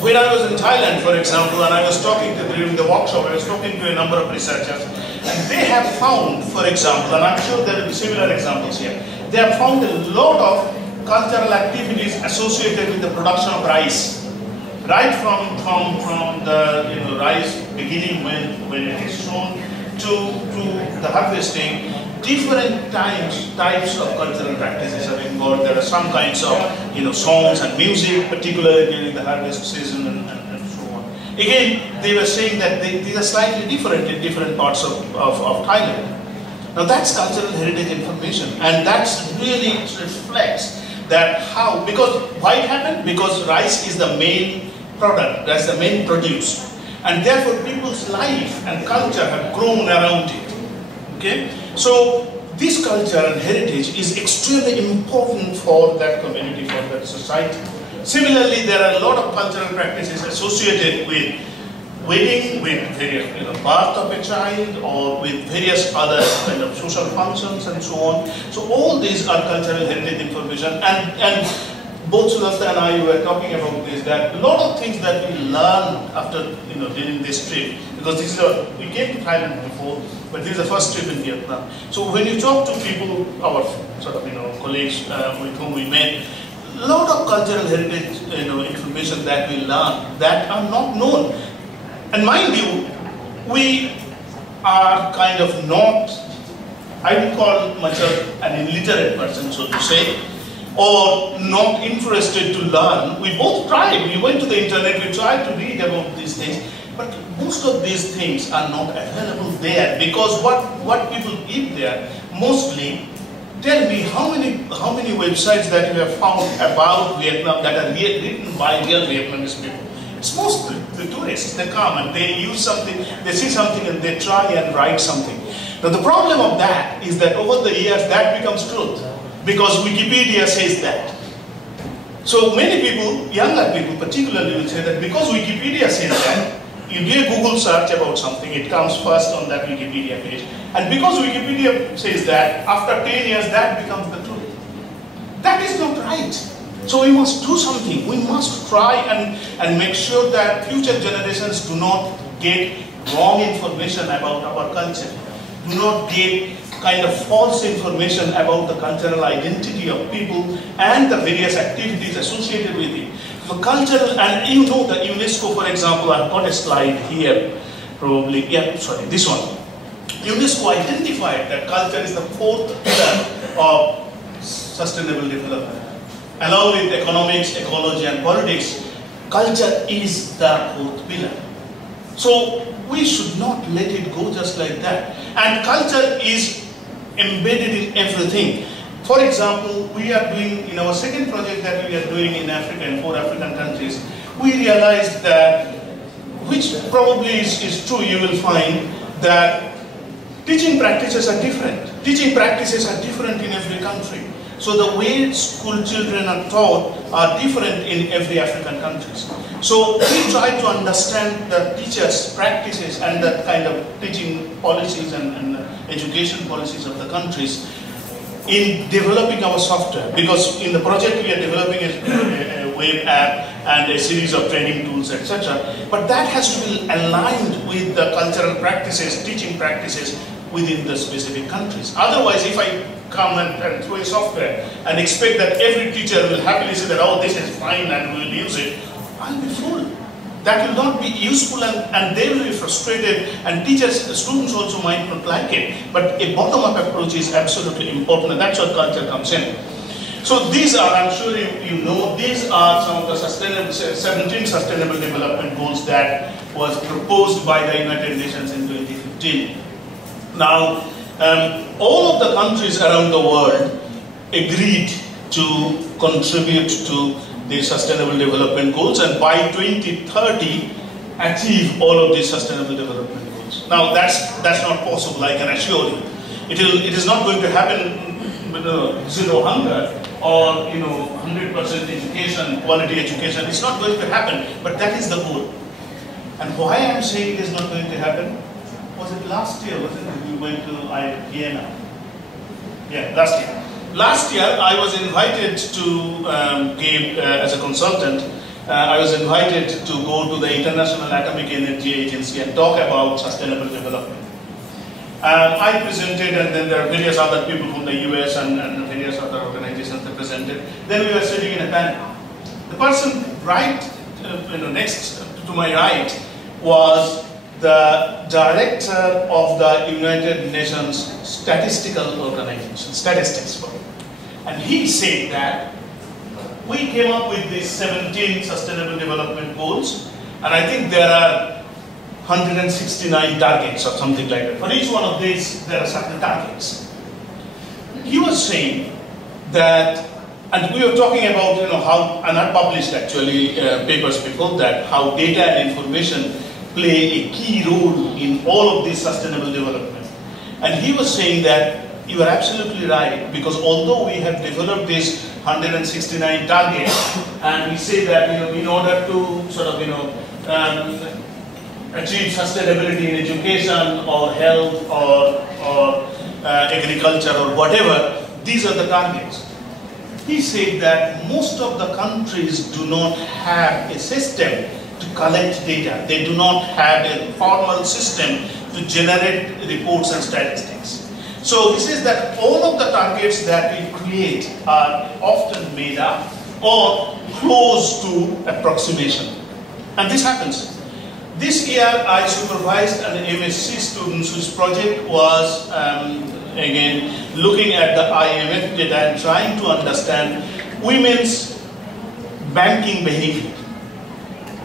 When I was in Thailand, for example, and I was talking during the workshop, I was talking to a number of researchers, and they have found, for example, and I'm sure there will be similar examples here, they have found a lot of cultural activities associated with the production of rice. Right from the rice beginning when it is sown to the harvesting, different types of cultural practices are involved. There are some kinds of songs and music, particularly during the harvest season and so on. Again, they were saying that these are slightly different in different parts of Thailand. Now that's cultural heritage information, and that's really reflects that how, because why it happened? Because rice is the main product, that's the main produce, and therefore people's life and culture have grown around it. Okay, so this culture and heritage is extremely important for that community, for that society. Similarly, there are a lot of cultural practices associated with wedding, with various birth of a child, or with various other kind of social functions and so on. So all these are cultural heritage information, and both Sudatta and I were talking about this, that a lot of things that we learned after during this trip, because this is we came to Thailand before, but this is the first trip in Vietnam. So when you talk to people, our sort of colleagues with whom we met, a lot of cultural heritage information that we learn that are not known. And mind you, we are kind of not, I would call myself an illiterate person, so to say, or not interested to learn. We both tried. We went to the internet, we tried to read about these things, but most of these things are not available there, because what people eat there mostly. Tell me how many websites that you have found about Vietnam that are written by real Vietnamese people. It's mostly the tourists. They come and they use something, they see something and they try and write something. Now the problem of that is that over the years that becomes truth, because Wikipedia says that. So many people, younger people particularly, will say that because Wikipedia says that, you do a Google search about something, it comes first on that Wikipedia page. And because Wikipedia says that, after 10 years that becomes the truth. That is not right. So we must do something. We must try and make sure that future generations do not get wrong information about our culture. Do not get kind of false information about the cultural identity of people and the various activities associated with it. The cultural, and you know the UNESCO, for example, I've got a slide here, probably, yeah, sorry, this one. UNESCO identified that culture is the fourth pillar of sustainable development. Along with economics, ecology and politics, culture is the fourth pillar. So we should not let it go just like that. And culture is embedded in everything. For example, we are doing, in our second project that we are doing in Africa, in 4 African countries, we realized that, which probably is true, you will find that teaching practices are different. Teaching practices are different in every country. So the way school children are taught are different in every African countries. So we try to understand the teachers' practices and the kind of teaching policies and education policies of the countries in developing our software. Because in the project we are developing a web app and a series of training tools, etc. But that has to be aligned with the cultural practices, teaching practices within the specific countries. Otherwise, if I come and throw a software and expect that every teacher will happily say that, oh, this is fine and we will use it, I'll be fooled. That will not be useful and they will be frustrated, and teachers, students also might not like it. But a bottom-up approach is absolutely important, and that's where culture comes in. So these are, I'm sure you know, these are some of the 17 sustainable development goals that was proposed by the United Nations in 2015. Now, all of the countries around the world agreed to contribute to the Sustainable Development Goals, and by 2030 achieve all of these Sustainable Development Goals. Now, that's not possible, I can assure you. It is not going to happen with zero hunger or 100% education, quality education. It's not going to happen, but that is the goal. And why I'm saying it is not going to happen? Was it last year? Wasn't it? We went to Vienna. Yeah, last year. Last year, I was invited to give, as a consultant, I was invited to go to the International Atomic Energy Agency and talk about sustainable development. I presented, and then there are various other people from the US and various other organizations that presented. Then we were sitting in a panel. The person right, next to my right was the director of the United Nations Statistical Organization, statistics firm. And he said that we came up with these 17 Sustainable Development Goals, and I think there are 169 targets or something like that. For each one of these, there are certain targets. He was saying that, and we were talking about how, and I published actually papers before that, how data and information play a key role in all of this sustainable development. And he was saying that you are absolutely right, because although we have developed these 169 targets, and we say that in order to sort of achieve sustainability in education or health or agriculture or whatever, these are the targets. He said that most of the countries do not have a system to collect data. They do not have a formal system to generate reports and statistics. So he says that all of the targets that we create are often made up or close to approximation. And this happens. This year I supervised an MSc student whose project was again looking at the IMF data and trying to understand women's banking behavior.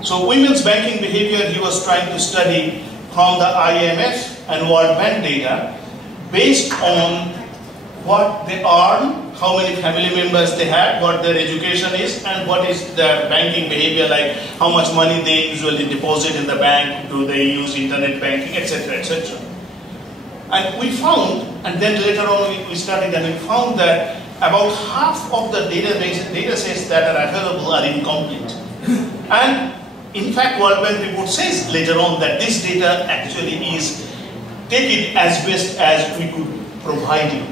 So women's banking behavior he was trying to study from the IMF and World Bank data based on what they earn, how many family members they have, what their education is, and what is their banking behavior like, how much money they usually deposit in the bank, do they use internet banking, etc., etc. And we found, and then later on we studied and we found that about half of the data sets that are available are incomplete. And in fact, World Bank report says later on that this data actually is, take it as best as we could provide you.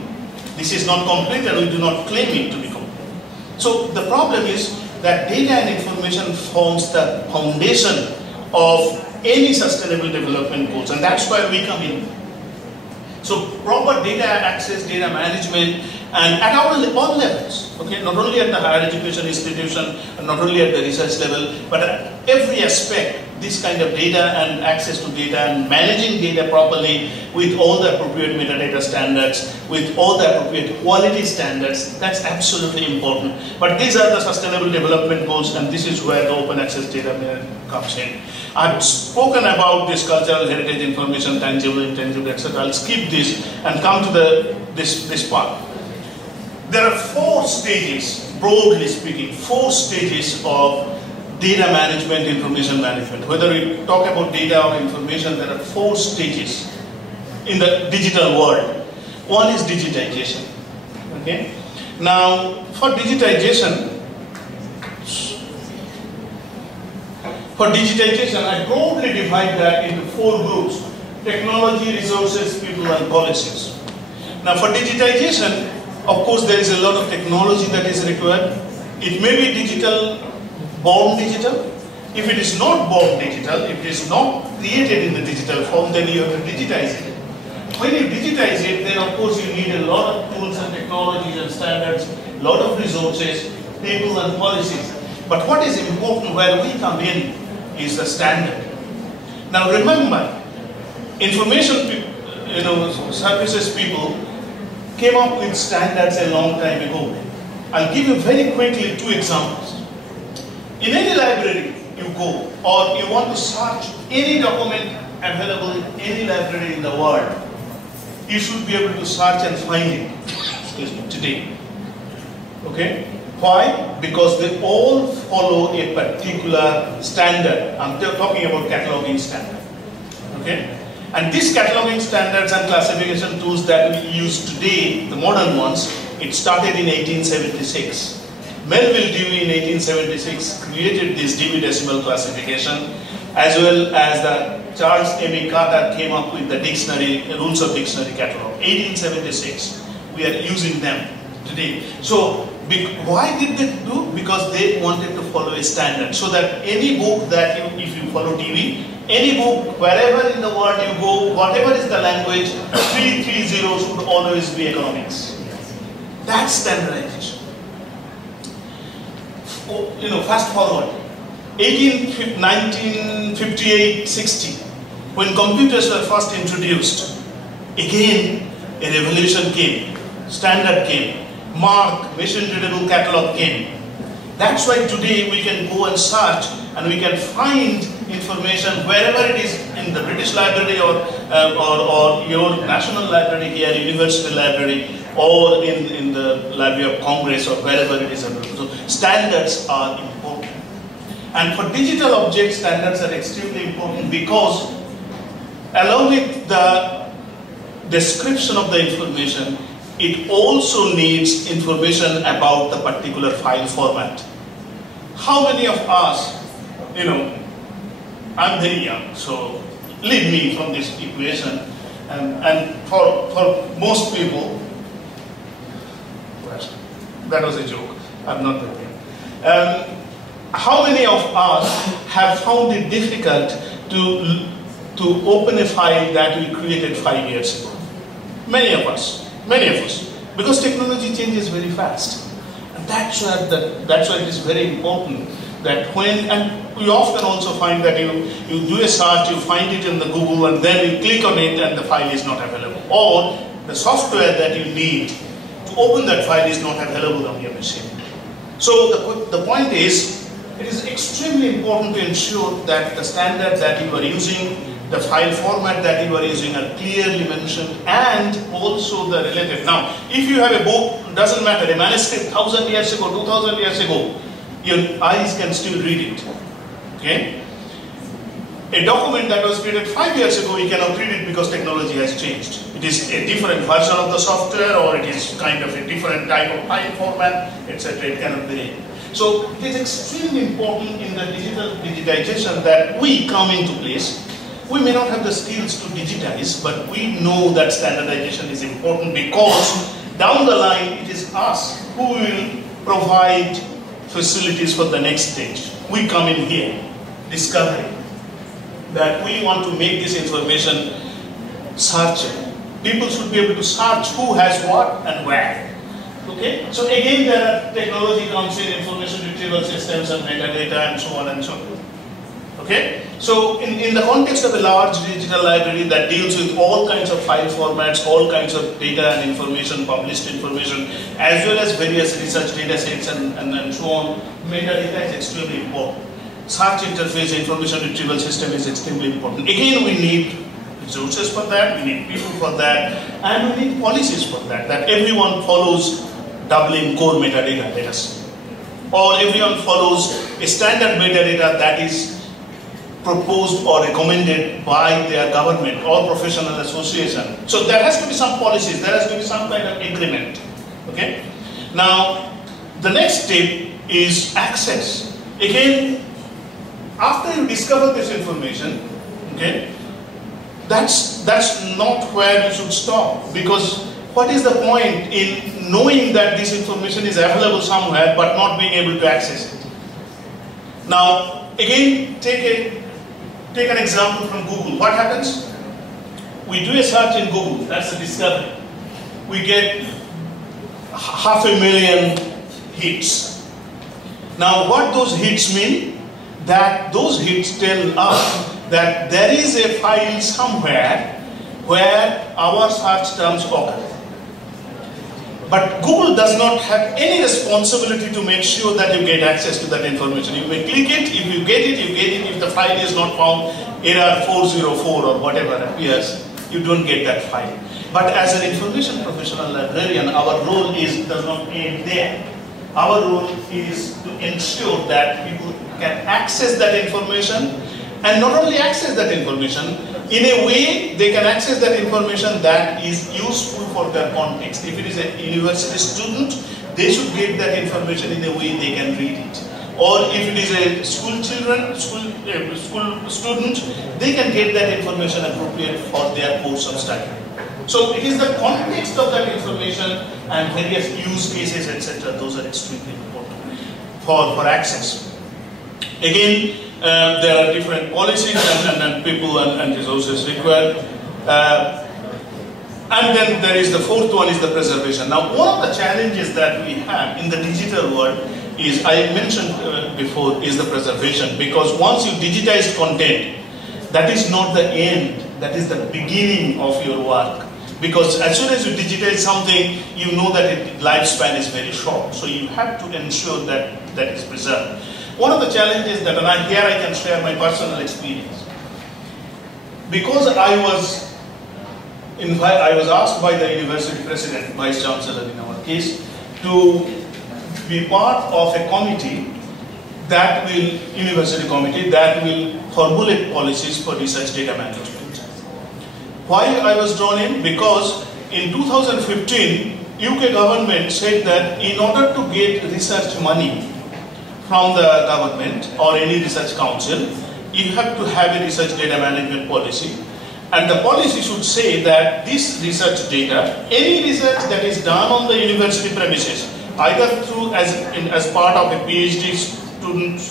This is not complete and we do not claim it to be complete. So the problem is that data and information forms the foundation of any sustainable development goals, and that's why we come in. So proper data access, data management, and at all levels, okay, not only at the higher education institution, and not only at the research level, but at every aspect, this kind of data and access to data and managing data properly with all the appropriate metadata standards, with all the appropriate quality standards, that's absolutely important. But these are the sustainable development goals, and this is where the open access data comes in. I've spoken about this cultural heritage information, tangible, intangible, etc. I'll skip this and come to this part. There are 4 stages, broadly speaking, 4 stages of data management, information management. Whether we talk about data or information, there are 4 stages in the digital world. One is digitization. Okay? Now, for digitization, I broadly divide that into 4 groups: technology, resources, people, and policies. Now, for digitization, of course, there is a lot of technology that is required. It may be digital, born digital. If it is not born digital, if it is not created in the digital form, then you have to digitize it. When you digitize it, then of course you need a lot of tools and technologies and standards, a lot of resources, people and policies. But what is important where we come in is the standard. Now remember, information services people came up with standards a long time ago. I'll give you very quickly 2 examples. In any library you go, or you want to search any document available in any library in the world, you should be able to search and find it today. Okay? Why? Because they all follow a particular standard. I'm talking about cataloging standard. Okay? And these cataloging standards and classification tools that we use today, the modern ones, it started in 1876. Melville Dewey in 1876 created this Dewey Decimal classification, as well as the Charles M.A. Carter came up with the dictionary, rules of dictionary catalog. 1876. We are using them today. So, why did they do? Because they wanted to follow a standard, so that any book that if you follow TV, any book, wherever in the world you go, whatever is the language, 330 should always be economics. That's standardization. Fast forward, 1958-60, when computers were first introduced, again a revolution came, standard came, mark, machine-readable catalog came. That's why today we can go and search and we can find information wherever it is in the British Library or your national library here, university library, or in the Library of Congress or wherever it is available. So standards are important. And for digital objects, standards are extremely important because along with the description of the information, it also needs information about the particular file format. How many of us, I'm very young, so leave me from this equation, and for most people, that was a joke, I'm not that young. How many of us have found it difficult to open a file that we created 5 years ago? Many of us, because technology changes very fast. And that's why it is very important that when, and we often also find that you do a search, you find it in the Google, and then you click on it and the file is not available. Or the software that you need to open that file is not available on your machine. So the point is, it is extremely important to ensure that the standard that you are using, the file format that you are using are clearly mentioned, and also the related. Now, if you have a book, doesn't matter, a manuscript 1,000 years ago, 2,000 years ago, your eyes can still read it. Okay? A document that was created 5 years ago, you cannot read it because technology has changed. It is a different version of the software, or it is kind of a different type of file format, etc. It cannot be read. So it is extremely important in the digitization that we come into place. We may not have the skills to digitize, but we know that standardization is important, because down the line it is us who will provide facilities for the next stage. We come in here, discovery, that we want to make this information searchable. People should be able to search who has what and where. Okay? So again, there are technology comes in, information retrieval systems and metadata and so on and so forth. Okay? So in the context of a large digital library that deals with all kinds of file formats, all kinds of data and information, published information, as well as various research data sets and so on, metadata is extremely important. Search interface, information retrieval system is extremely important. Again, we need resources for that, we need people for that, and we need policies for that, that everyone follows Dublin core metadata, let us say. Or everyone follows a standard metadata that is proposed or recommended by their government or professional association. So there has to be some policies, there has to be some kind of agreement. Okay? Now, the next step is access. Again, after you discover this information, okay, that's not where you should stop, because what is the point in knowing that this information is available somewhere but not being able to access it? Now, again, take an example from Google. What happens? We do a search in Google, that's a discovery. We get 500,000 hits. Now, what those hits mean? That those hits tell us that there is a file somewhere where our search terms occur. But Google does not have any responsibility to make sure that you get access to that information. You may click it, if you get it, you get it. If the file is not found, error 404 or whatever appears, you don't get that file. But as an information professional librarian, our role does not end there. Our role is to ensure that people can access that information, and not only access that information, in a way they can access that information that is useful for their context. If it is a university student, they should get that information in a way they can read it. Or if it is a school student, they can get that information appropriate for their course of study. So it is the context of that information and various use cases, etc. Those are extremely important for access. Again, there are different policies and people and resources required. And then there is the fourth one is the preservation. Now, one of the challenges that we have in the digital world is, I mentioned before, is the preservation. Because once you digitize content, that is not the end, that is the beginning of your work. Because as soon as you digitize something, you know that its lifespan is very short. So you have to ensure that that is preserved. One of the challenges that, and here I can share my personal experience. Because I was asked by the university president, vice chancellor in our case, to be part of a committee that will, university committee, that will formulate policies for research data management. Why I was drawn in? Because in 2015, UK government said that in order to get research money from the government or any research council, you have to have a research data management policy. And the policy should say that this research data, any research that is done on the university premises, either through as part of a PhD student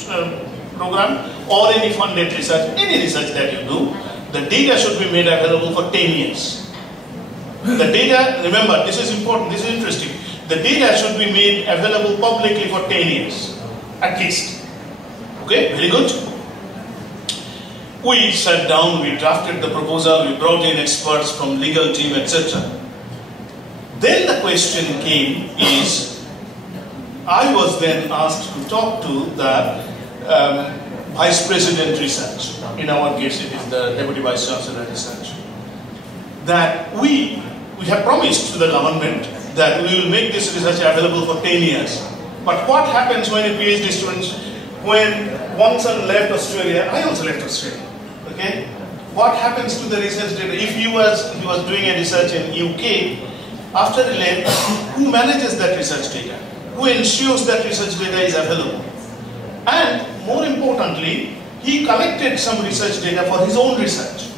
program or any funded research, any research that you do, the data should be made available for 10 years. The data, remember, this is important, this is interesting. The data should be made available publicly for 10 years, at least. Okay, very good. We sat down, we drafted the proposal, we brought in experts from legal team, etc. Then the question came is, I was then asked to talk to the Vice President Research. In our case, it is the Deputy Vice Chancellor Research. That we have promised to the government that we will make this research available for 10 years. But what happens when a PhD student, when one son left Australia, I also left Australia. Okay? What happens to the research data? If he was doing a research in UK, after he left, who manages that research data? Who ensures that research data is available? And more importantly, he collected some research data for his own research.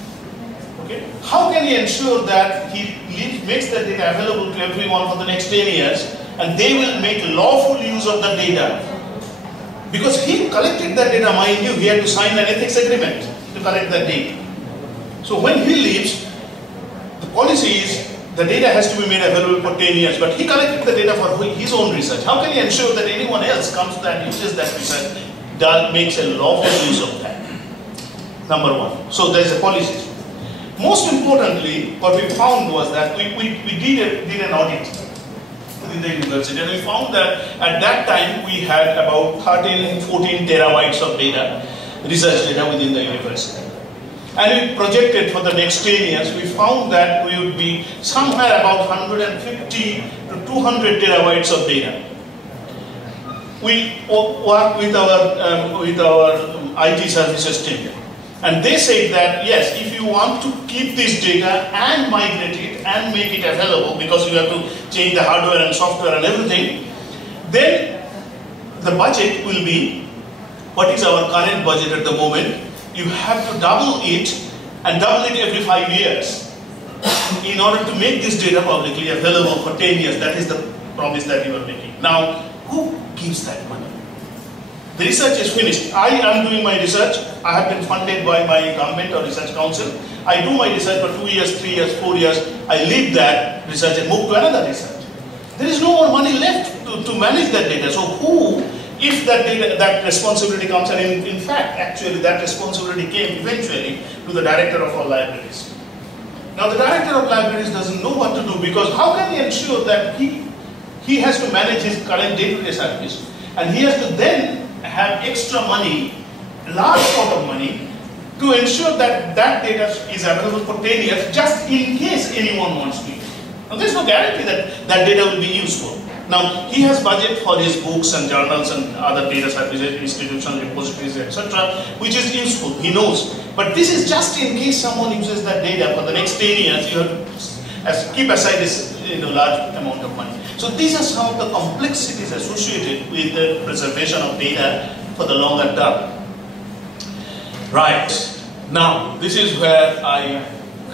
Okay? How can he ensure that he makes that data available to everyone for the next 10 years and they will make lawful use of the data? Because he collected that data, mind you, he had to sign an ethics agreement to collect that data. So when he leaves, the policy is the data has to be made available for 10 years, but he collected the data for his own research. How can he ensure that anyone else comes to and uses that research, makes a lawful use of that? Number one. So there is a policy. Most importantly, what we found was that we did an audit within the university, and we found that at that time we had about 13-14 terabytes of data, research data within the university. And we projected for the next 10 years, we found that we would be somewhere about 150 to 200 terabytes of data. We worked with our IT services team. And they said that, yes, if you want to keep this data and migrate it and make it available, because you have to change the hardware and software and everything, then the budget will be, what is our current budget at the moment? You have to double it and double it every 5 years in order to make this data publicly available for 10 years. That is the promise that you are making. Now, who gives that money? The research is finished. I am doing my research. I have been funded by my government or research council. I do my research for 2 years, 3 years, 4 years. I leave that research and move to another research. There is no more money left to manage that data. So who, if that data, that responsibility comes, and in fact, actually that responsibility came eventually to the director of our libraries. Now the director of libraries doesn't know what to do, because how can he ensure that he has to manage his current day-to-day service, and he has to then have extra money, large amount of money, to ensure that that data is available for 10 years, just in case anyone wants to use it. Now there's no guarantee that that data will be useful. Now he has budget for his books and journals and other data services, institutions, repositories, etc., which is useful, he knows. But this is just in case someone uses that data for the next 10 years, you have to keep aside this large amount of money. So these are some of the complexities associated with the preservation of data for the longer term. Right. Now, this is where I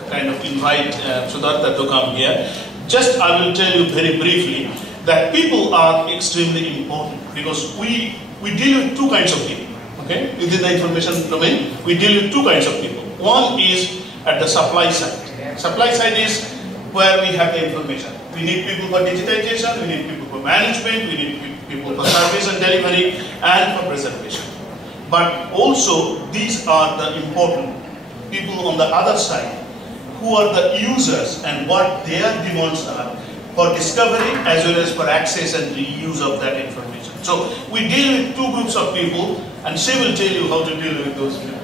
kind of invite Sudatta to come here. Just I will tell you very briefly that people are extremely important, because we deal with two kinds of people. Okay? Within the information domain, we deal with two kinds of people. One is at the supply side. Supply side is where we have the information. We need people for digitization, we need people for management, we need people for service and delivery, and for preservation. But also, these are the important people on the other side, who are the users and what their demands are for discovery as well as for access and reuse of that information. So we deal with two groups of people, and she will tell you how to deal with those people.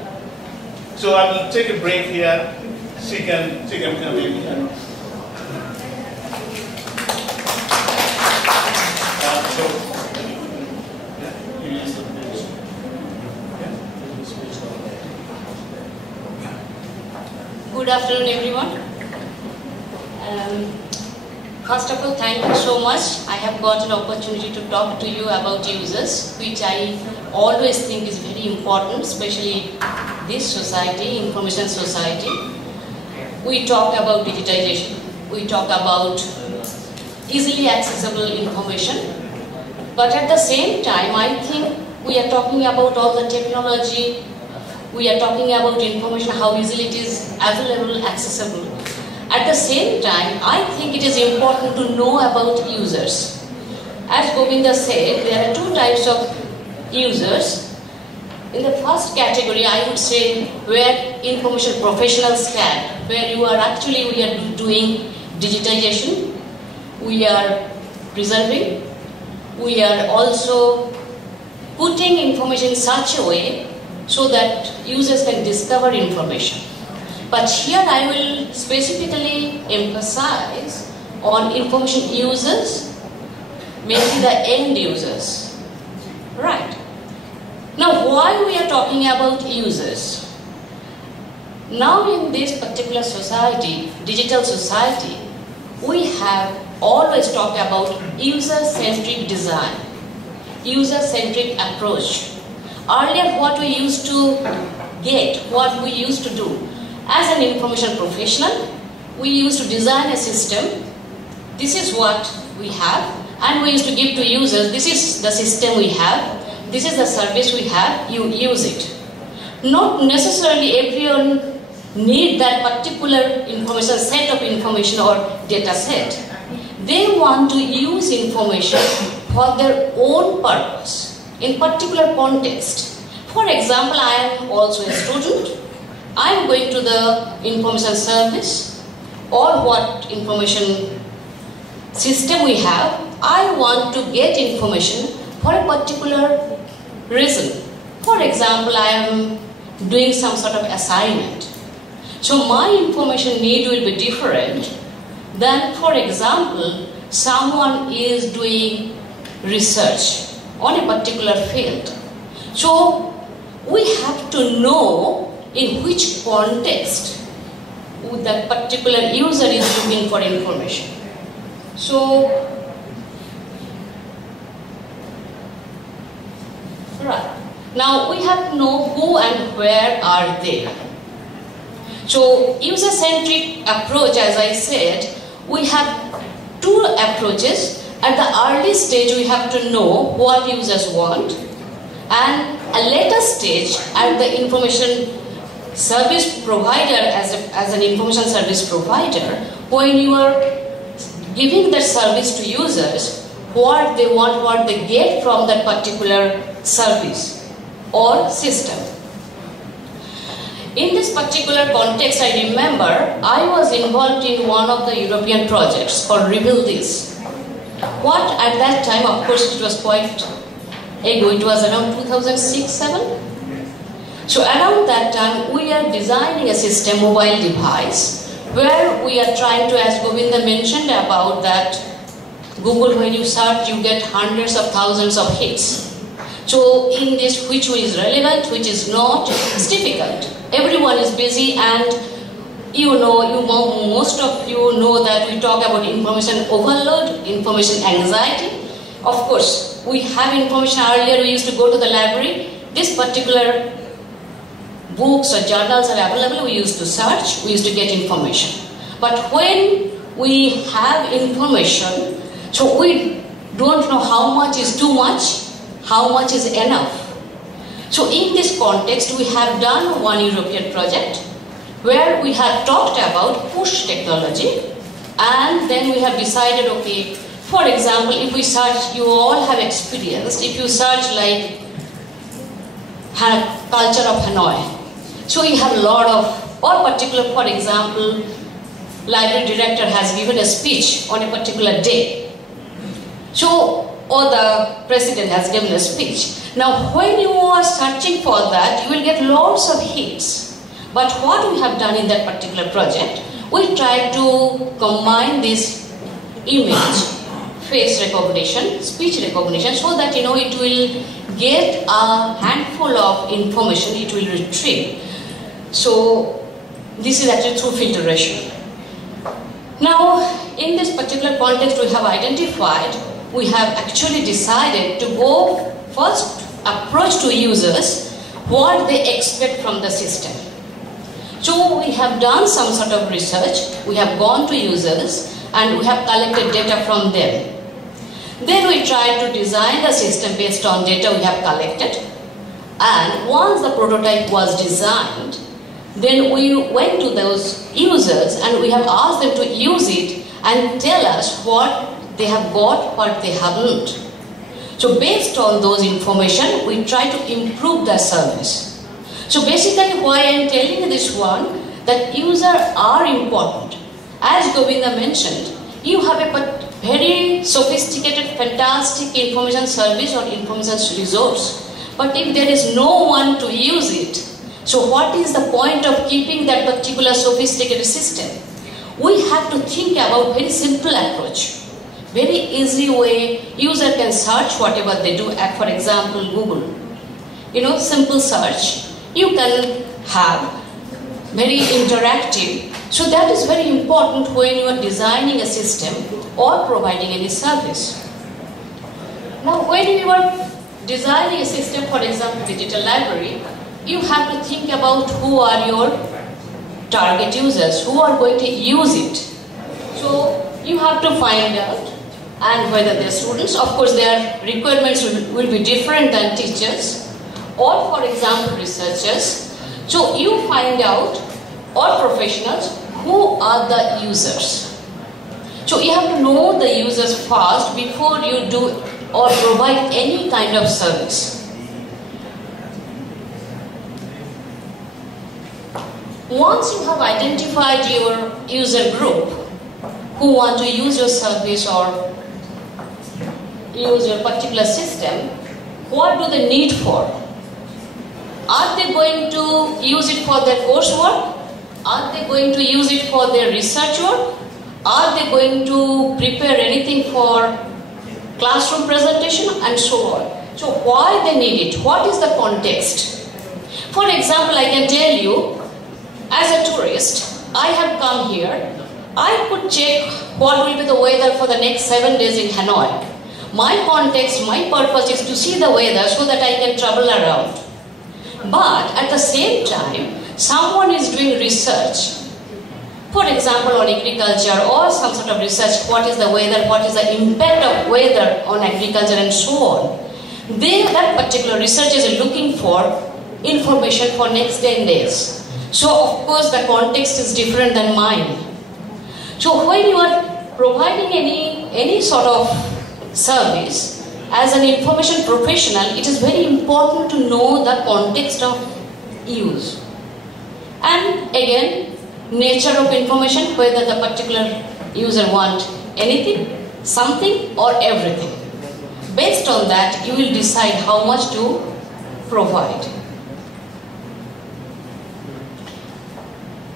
So I will take a break here. She can come in here. Good afternoon, everyone. First of all, thank you so much. I have got an opportunity to talk to you about users, which I always think is very important, especially this society, information society. We talk about digitization. We talk about easily accessible information. But at the same time, I think we are talking about all the technology. We are talking about information, how easily it is available, accessible. At the same time, I think it is important to know about users. As Gobinda said, there are two types of users. In the first category, I would say where information professionals stand, where we are doing digitization, we are preserving, we are also putting information in such a way so that users can discover information. But here I will specifically emphasize on information users, mainly the end users. Right. Now, why we are talking about users? Now in this particular society, digital society, we have always talked about user-centric design, user-centric approach. Earlier what we used to get, what we used to do, as an information professional, we used to design a system. This is what we have, and we used to give to users, this is the system we have, this is the service we have, you use it. Not necessarily everyone need that particular information, set of information or data set. They want to use information for their own purpose, in particular context. For example, I am also a student. I am going to the information service or what information system we have. I want to get information for a particular reason. For example, I am doing some sort of assignment. So my information need will be different than, for example, someone is doing research on a particular field. So we have to know in which context that particular user is looking for information. So, right. Now we have to know who and where are they. So user-centric approach, as I said, we have two approaches. At the early stage, we have to know what users want, and a later stage, at the information service provider, as an information service provider, when you are giving that service to users, what they want, what they get from that particular service or system. In this particular context, I remember I was involved in one of the European projects called Reveal This. What at that time, of course, it was quite ago, it was around 2006-07. So around that time, we are designing a system, mobile device, where we are trying to, as Gobinda mentioned about that, Google, when you search, you get hundreds of thousands of hits. So in this, which is relevant, which is not, it's difficult. Everyone is busy, and most of you know that we talk about information overload, information anxiety. Of course, we have information. Earlier we used to go to the library. This particular books or journals are available, we used to search, we used to get information. But when we have information, so we don't know how much is too much, how much is enough. So in this context, we have done one European project where we have talked about push technology, and then we have decided, okay, for example, if we search, you all have experienced, if you search like culture of Hanoi, so you have a lot of, or particular, for example, library director has given a speech on a particular day. So, or the president has given a speech. Now, when you are searching for that, you will get lots of hits. But what we have done in that particular project, we try to combine this image, face recognition, speech recognition, so that it will get a handful of information it will retrieve. So this is actually through filtration. Now in this particular context we have identified, we have actually decided to go first approach to users what they expect from the system. So we have done some sort of research, we have gone to users and we have collected data from them. Then we tried to design the system based on data we have collected, and once the prototype was designed, then we went to those users and we have asked them to use it and tell us what they have got, what they haven't. So based on those information, we try to improve the service. So basically why I am telling you this one, that users are important. As Gobinda mentioned, you have a very sophisticated, fantastic information service or information resource. But if there is no one to use it, so what is the point of keeping that particular sophisticated system? We have to think about very simple approach. Very easy way, user can search whatever they do, for example, Google. Simple search. You can have very interactive. So that is very important when you are designing a system or providing any service. Now when you are designing a system, for example, digital library, you have to think about who are your target users, who are going to use it. So you have to find out, and whether they're students, of course their requirements will be different than teachers, or for example researchers. So you find out, or professionals, who are the users. So you have to know the users first before you do or provide any kind of service. Once you have identified your user group who want to use your service or use your particular system, what do they need for? Are they going to use it for their coursework? Are they going to use it for their research work? Are they going to prepare anything for classroom presentation and so on? So why they need it? What is the context? For example, I can tell you, as a tourist, I have come here. I could check what will be the weather for the next 7 days in Hanoi. My context, my purpose is to see the weather so that I can travel around. But at the same time, someone is doing research. For example, on agriculture or some sort of research, what is the weather, what is the impact of weather on agriculture and so on. That particular researcher is looking for information for next 10 days. So of course the context is different than mine. So when you are providing any sort of service, as an information professional, it is very important to know the context of use. And again, nature of information, whether the particular user wants anything, something or everything. Based on that, you will decide how much to provide.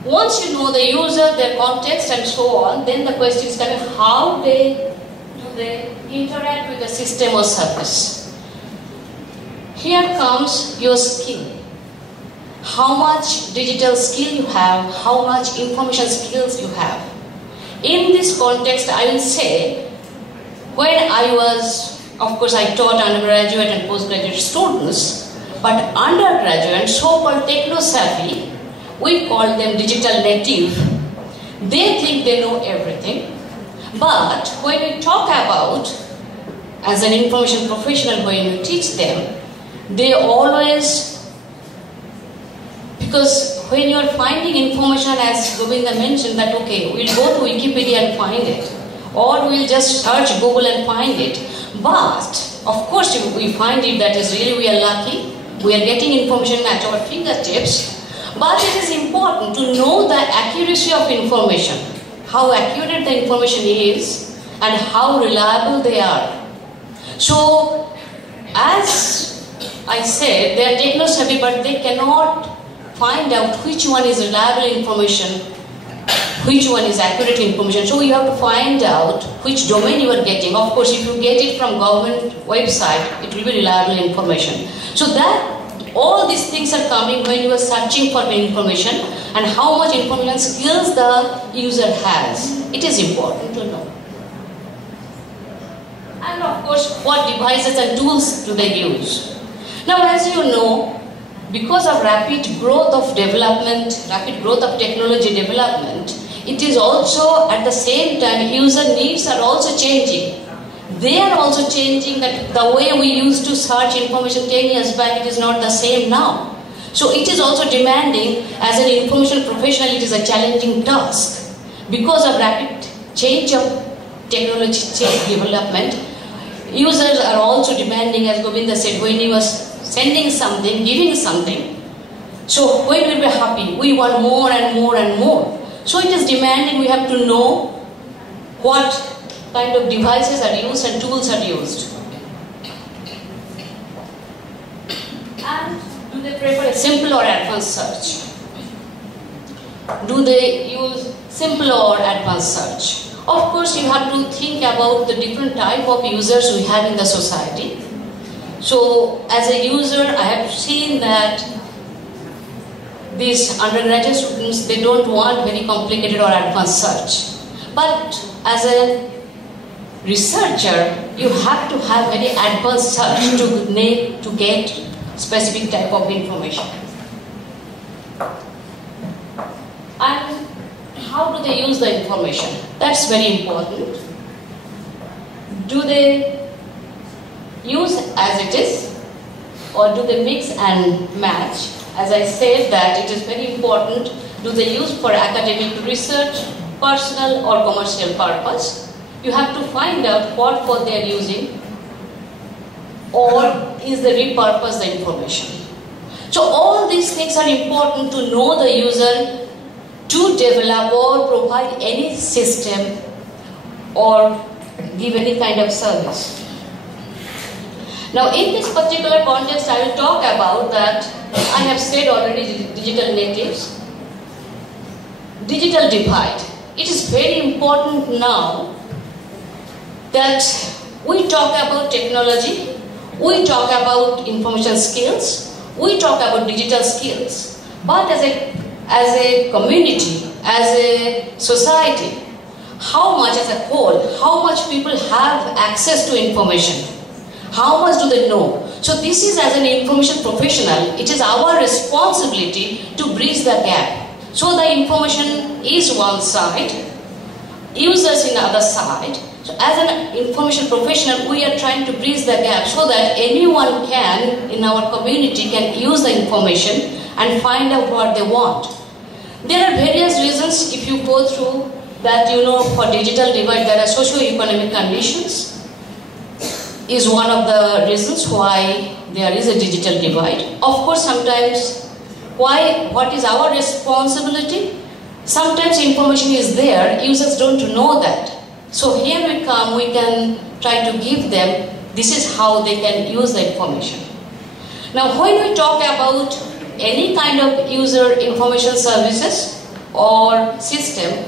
Once you know the user, their context and so on, then the question is coming, how do they interact with the system or service? Here comes your skill. How much digital skill you have, how much information skills you have. In this context, I will say, when I was, of course I taught undergraduate and postgraduate students, but undergraduate, so-called techno-savvy, we call them digital native. They think they know everything. But when we talk about, as an information professional, when you teach them, they always, because when you are finding information, as Gobinda mentioned, that okay, we'll go to Wikipedia and find it, or we'll just search Google and find it. But of course, if we find it, that is really, we are lucky. We are getting information at our fingertips. But it is important to know the accuracy of information, how accurate the information is and how reliable they are. So, as I said, they are techno-savvy, but they cannot find out which one is reliable information, which one is accurate information. So you have to find out which domain you are getting. Of course, if you get it from government website, it will be reliable information. So that all these things are coming when you are searching for information, and how much information skills the user has. It is important to know. And of course, what devices and tools do they use? Now, as you know, because of rapid growth of development, rapid growth of technology development, it is also at the same time user needs are also changing. They are also changing, that the way we used to search information 10 years back, it is not the same now. So it is also demanding, as an information professional, it is a challenging task. Because of rapid change of technology development, users are also demanding, as Gobinda said, when he was sending something, giving something. So when we were happy, we want more and more and more. So it is demanding, we have to know what kind of devices are used and tools are used. And do they prefer a simple or advanced search? Do they use simple or advanced search? Of course, you have to think about the different type of users we have in the society. So, as a user, I have seen that these undergraduate students, they don't want very complicated or advanced search. But as a researcher, you have to have very advanced search to get specific type of information. And how do they use the information? That's very important. Do they use as it is, or do they mix and match? As I said that it is very important, do they use for academic research, personal or commercial purpose? You have to find out what they are using, or is they repurpose the information. So all these things are important to know the user, to develop or provide any system or give any kind of service. Now in this particular context I will talk about that I have said already digital natives. Digital divide. It is very important now that we talk about technology, we talk about information skills, we talk about digital skills, but as a community, as a society, how much as a whole, how much people have access to information, how much do they know? So this is, as an information professional, it is our responsibility to bridge the gap. So the information is one side, users in the other side. So as an information professional, we are trying to bridge the gap so that anyone can, in our community, can use the information and find out what they want. There are various reasons. If you go through that, for digital divide, there are socio-economic conditions is one of the reasons why there is a digital divide. Of course, sometimes, what is our responsibility? Sometimes information is there, users don't know that. So here we come, we can try to give them, this is how they can use the information. Now when we talk about any kind of user information services or system,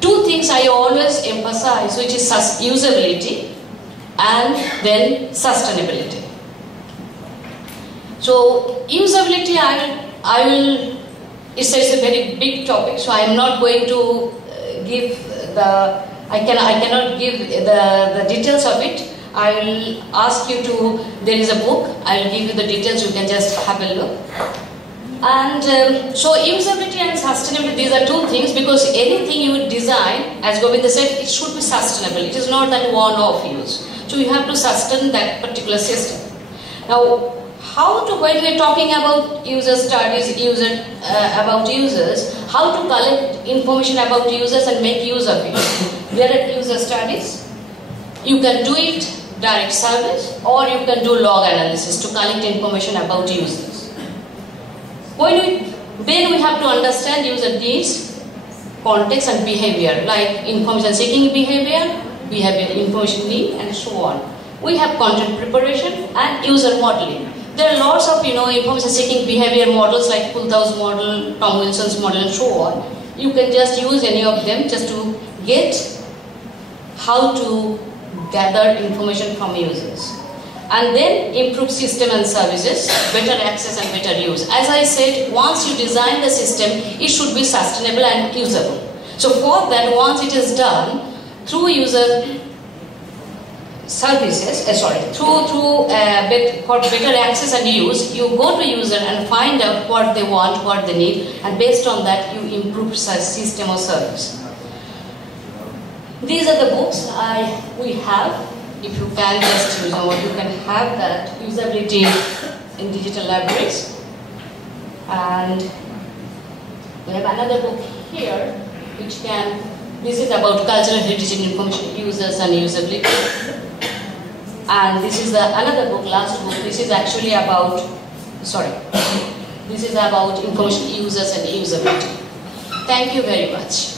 two things I always emphasize, which is usability and then sustainability. So usability, it's a very big topic, so I am not going to I cannot give the details of it. I will ask you to, there is a book, I will give you the details, you can just have a look. And so usability and sustainability, these are two things, because anything you design, as Gobinda said, it should be sustainable. It is not that one-off use. So you have to sustain that particular system. Now, when we are talking about user studies, about users, how to collect information about users and make use of it. There are user studies. You can do it direct service, or you can do log analysis to collect information about users. Then we have to understand user needs, context and behavior, like information seeking behavior, information need, and so on. We have content preparation and user modeling. There are lots of information seeking behavior models like Pulthau's model, Tom Wilson's model, and so on. You can just use any of them just to get how to gather information from users. And then improve system and services, better access and better use. As I said, once you design the system, it should be sustainable and usable. So for that, once it is done, through user services, for better access and use, you go to user and find out what they want, what they need, and based on that, you improve system or service. These are the books we have. If you can just use them, or you can have that usability in digital libraries. And we have another book here, this is about cultural heritage and information users and usability. And this is another book, last book. This is actually about, this is about information users and usability. Thank you very much.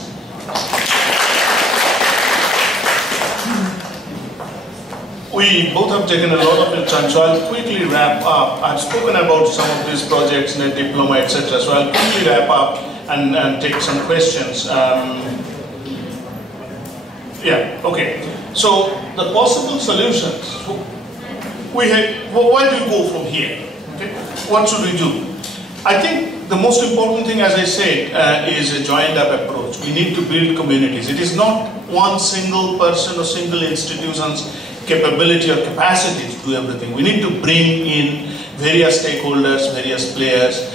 We both have taken a lot of your time, so I'll quickly wrap up. I've spoken about some of these projects, net diploma, etc. So I'll quickly wrap up and take some questions. Yeah, okay. So the possible solutions. Where do you go from here? Okay? What should we do? I think the most important thing, as I said, is a joined-up approach. We need to build communities. It is not one single person or single institution's capability or capacity to do everything. We need to bring in various stakeholders, various players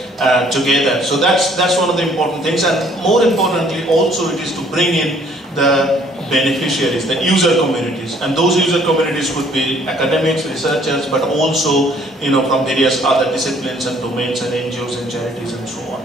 together. So that's one of the important things. And more importantly, also, it is to bring in the beneficiaries, the user communities, and those user communities could be academics, researchers, but also from various other disciplines and domains and NGOs and charities and so on.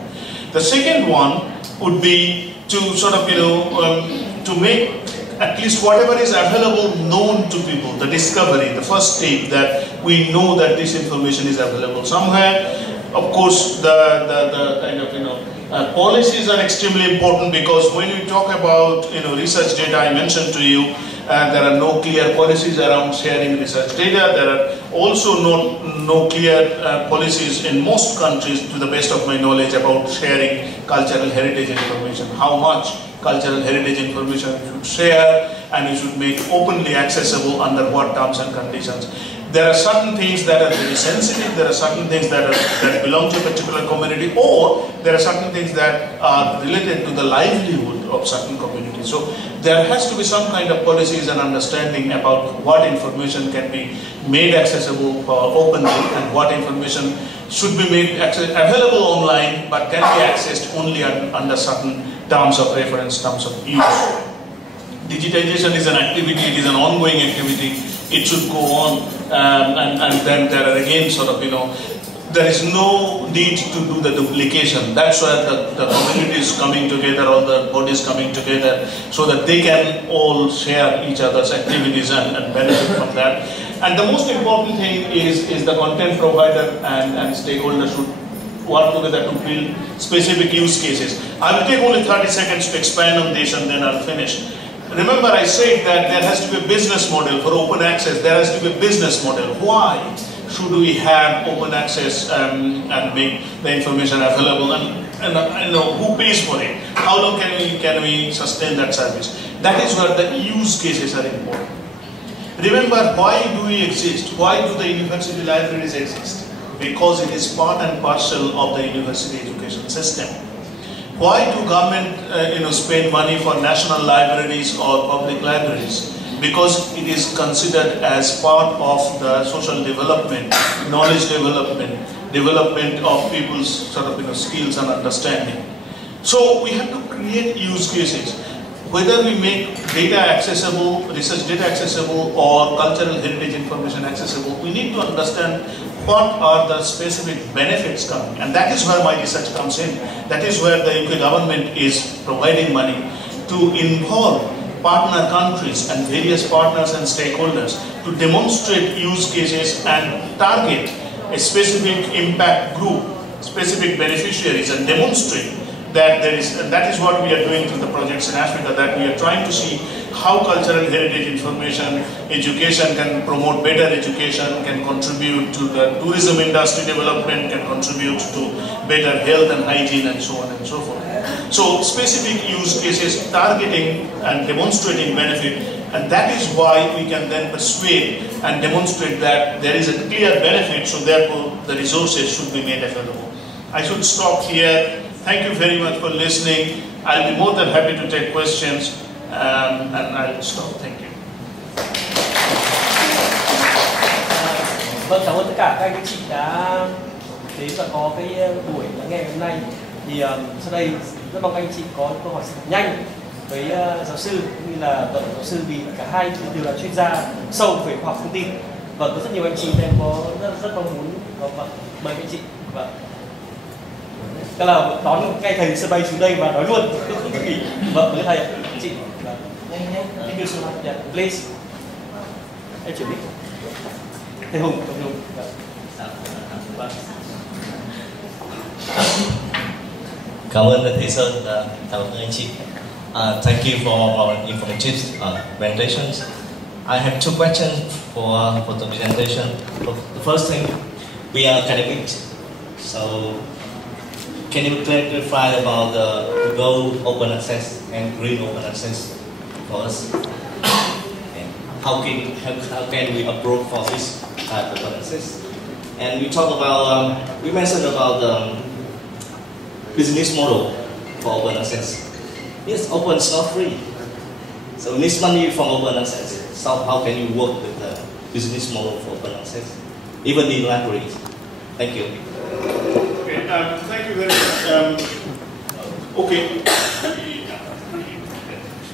The second one would be to sort of to make at least whatever is available known to people, the discovery, the first step that we know that this information is available somewhere. Of course, the kind of policies are extremely important, because when you talk about research data, I mentioned to you there are no clear policies around sharing research data. There are also no clear policies in most countries, to the best of my knowledge, about sharing cultural heritage information. How much cultural heritage information you should share, and you should make openly accessible, under what terms and conditions. There are certain things that are very sensitive, there are certain things that belong to a particular community, or there are certain things that are related to the livelihood of certain communities. So there has to be some kind of policies and understanding about what information can be made accessible openly, and what information should be made available online, but can be accessed only under certain terms of reference, terms of use. Digitization is an activity, it is an ongoing activity. It should go on, and then there are again there is no need to do the duplication. That's why the community is coming together, all the bodies coming together, so that they can all share each other's activities and benefit from that. And the most important thing is the content provider and stakeholders should work together to build specific use cases. I will take only 30 seconds to expand on this, and then I'll finish. Remember, I said that there has to be a business model for open access. There has to be a business model. Why should we have open access and make the information available? And who pays for it? How long can we sustain that service? That is where the use cases are important. Remember, why do we exist? Why do the university libraries exist? Because it is part and parcel of the university education system. Why do government spend money for national libraries or public libraries? Because it is considered as part of the social development, knowledge development, development of people's skills and understanding. So we have to create use cases. Whether we make data accessible, research data accessible, or cultural heritage information accessible, we need to understand what are the specific benefits coming. And that is where my research comes in. That is where the UK government is providing money to involve partner countries and various partners and stakeholders to demonstrate use cases and target a specific impact group, specific beneficiaries, and demonstrate that there is, and that is what we are doing through the projects in Africa, that we are trying to see how cultural heritage information, education can promote better education, can contribute to the tourism industry development, can contribute to better health and hygiene, and so on and so forth. So specific use cases targeting and demonstrating benefit, and that is why we can then persuade and demonstrate that there is a clear benefit, so therefore the resources should be made available. I should stop here. Thank you very much for listening. I'll be more than happy to take questions, and I'll stop. Thank you. Vâng, cảm ơn tất cả các anh chị đã đến và có cái buổi lắng nghe hôm nay. Thì sau đây rất mong anh chị có câu hỏi nhanh với giáo sư cũng như là tổng giáo sư, vì cả hai đều là chuyên gia sâu về khoa học thông tin. Và có rất nhiều anh chị em có rất mong muốn mời anh chị. Vâng. Tức là đón ngay thầy sân bay xuống đây và nói luôn, không nghỉ. Vâng, với thầy, chị. Thank you so much. Yeah, please. Em chuyển mic. Thầy Hùng. Cảm ơn thầy Sơn, cảm ơn anh chị. Thank you for our informative presentations. I have two questions for the presentation. The first thing, we are academics, so can you clarify about the gold open access and green open access for us? And how can we approach for this type of open access? And we talk about we mentioned about the business model for open access. Yes, open is not free, so we need money from open access. So how can you work with the business model for open access, even in libraries? Thank you. Okay, thank you very much. Okay,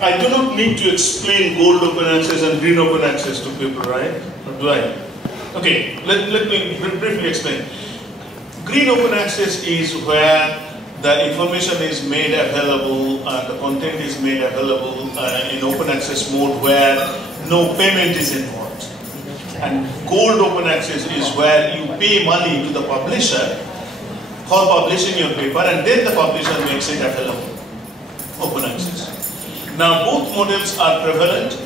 I do not need to explain gold open access and green open access to people, right? Or do I? Okay, let me briefly explain. Green open access is where the information is made available, the content is made available in open access mode where no payment is involved. And gold open access is where you pay money to the publisher for publishing your paper, and then the publisher makes it available, open access. Now both models are prevalent.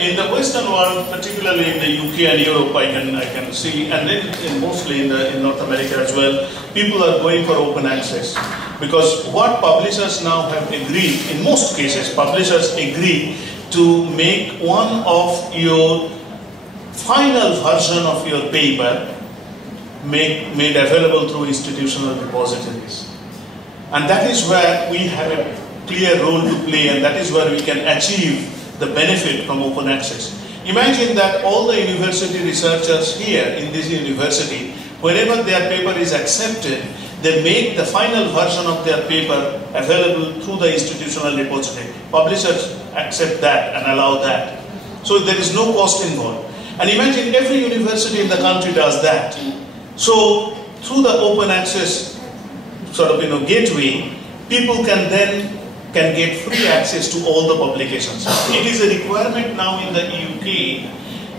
In the Western world, particularly in the UK and Europe, I can see, and then mostly in North America as well, people are going for open access. Because what publishers now have agreed, in most cases, publishers agree to make one of your final version of your paper made available through institutional repositories. And that is where we have a clear role to play, and that is where we can achieve the benefit from open access. Imagine that all the university researchers here in this university, whenever their paper is accepted, they make the final version of their paper available through the institutional repository. Publishers accept that and allow that. So there is no cost involved. And imagine every university in the country does that. So through the open access sort of gateway, people can get free access to all the publications. It is a requirement now in the UK.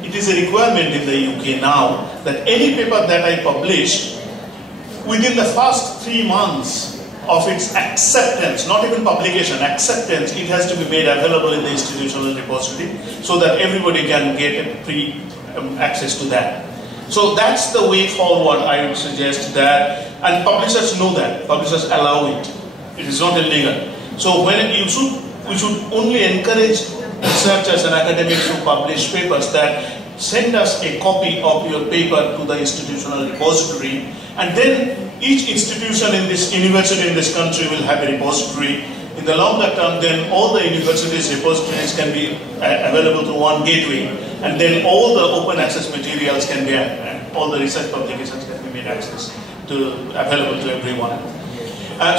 It is a requirement in the UK now that any paper that I publish, within the first 3 months of its acceptance, not even publication, acceptance, it has to be made available in the institutional repository so that everybody can get a free access to that. So that's the way forward, I would suggest that, and publishers know that, publishers allow it. It is not illegal. So we should only encourage researchers and academics who publish papers that send us a copy of your paper to the institutional repository, and then each institution in this university in this country will have a repository. In the longer term, then all the universities' repositories can be available through one gateway, and then all the open access materials can be, all the research publications can be made available to everyone.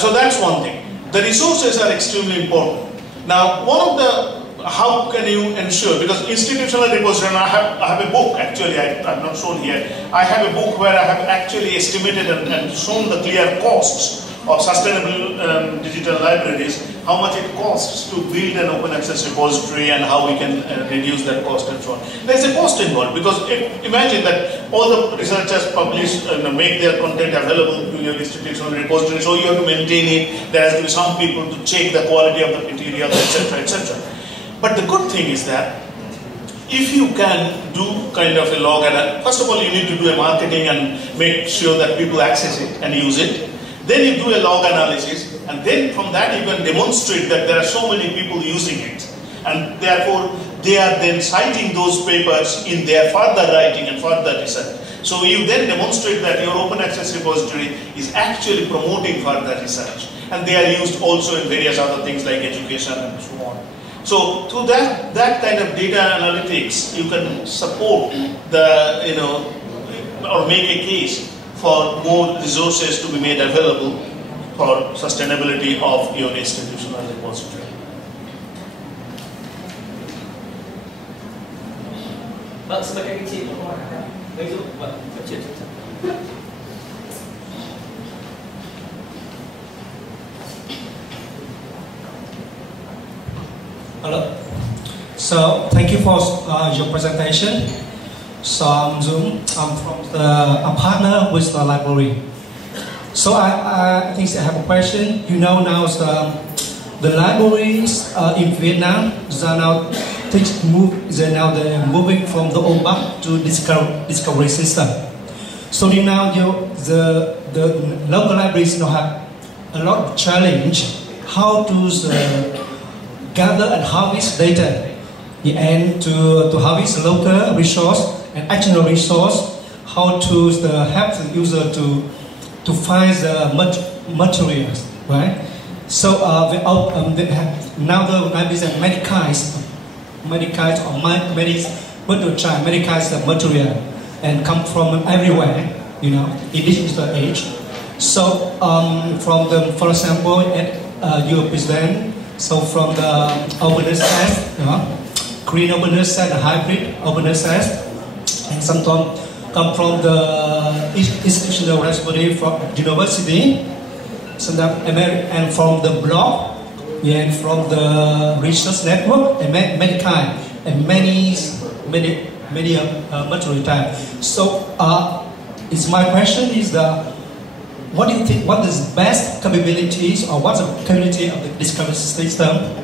So that's one thing. The resources are extremely important. Now, one of the how can you ensure, because institutional repository, and I have a book actually, I've not shown here, I have a book where I have actually estimated and shown the clear costs of sustainable digital libraries, how much it costs to build an open access repository and how we can reduce that cost and so on. There's a cost involved, because imagine that all the researchers publish, make their content available to your institutional repository, so you have to maintain it, there has to be some people to check the quality of the material, etc., etc. But the good thing is that if you can do kind of a log, and first of all you need to do a marketing and make sure that people access it and use it. Then you do a log analysis, and then from that you can demonstrate that there are so many people using it. And therefore they are then citing those papers in their further writing and further research. So you then demonstrate that your open access repository is actually promoting further research. And they are used also in various other things like education and so on. So through that kind of data analytics, you can support the, or make a case for more resources to be made available for sustainability of your institutional repository. Vâng, xin mời các anh chị có câu hỏi nào? Ví dụ vận chuyển chương trình. Hello. So thank you for your presentation. So I'm a partner with the library. So I think I have a question. You know now the libraries in Vietnam are now they're moving from the old book to discovery system. So now the local libraries now have a lot of challenge how to gather and harvest data, and to harvest local resource and external resource, how to help the user to find the materials, right? So now the libraries have many kinds of material and come from everywhere, in digital age. So for example, you present, so from the open access, green open access, and hybrid open access, and sometimes come from the institutional library from university, and from the blog, and from the research network, and many kind, and many material type. So, my question is what do you think? What is the best capabilities, or what's the capability of the discovery system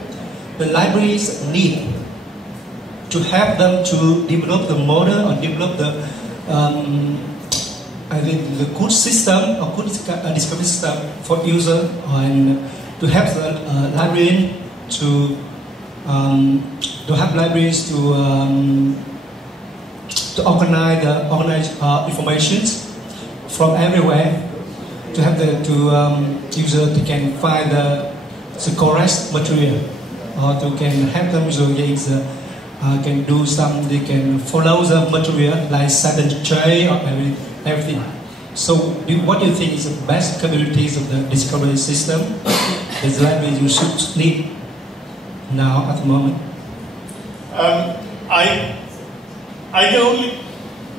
the libraries need to help them to develop the model or develop the good system or good discovery system for user, and to help the librarian to have libraries to organize informations from everywhere, to have user to can find the correct material, or to can help them user can do some, they can follow the material like set and tray or everything. So what do you think is the best capabilities of the discovery system that the library you should need now at the moment? I can only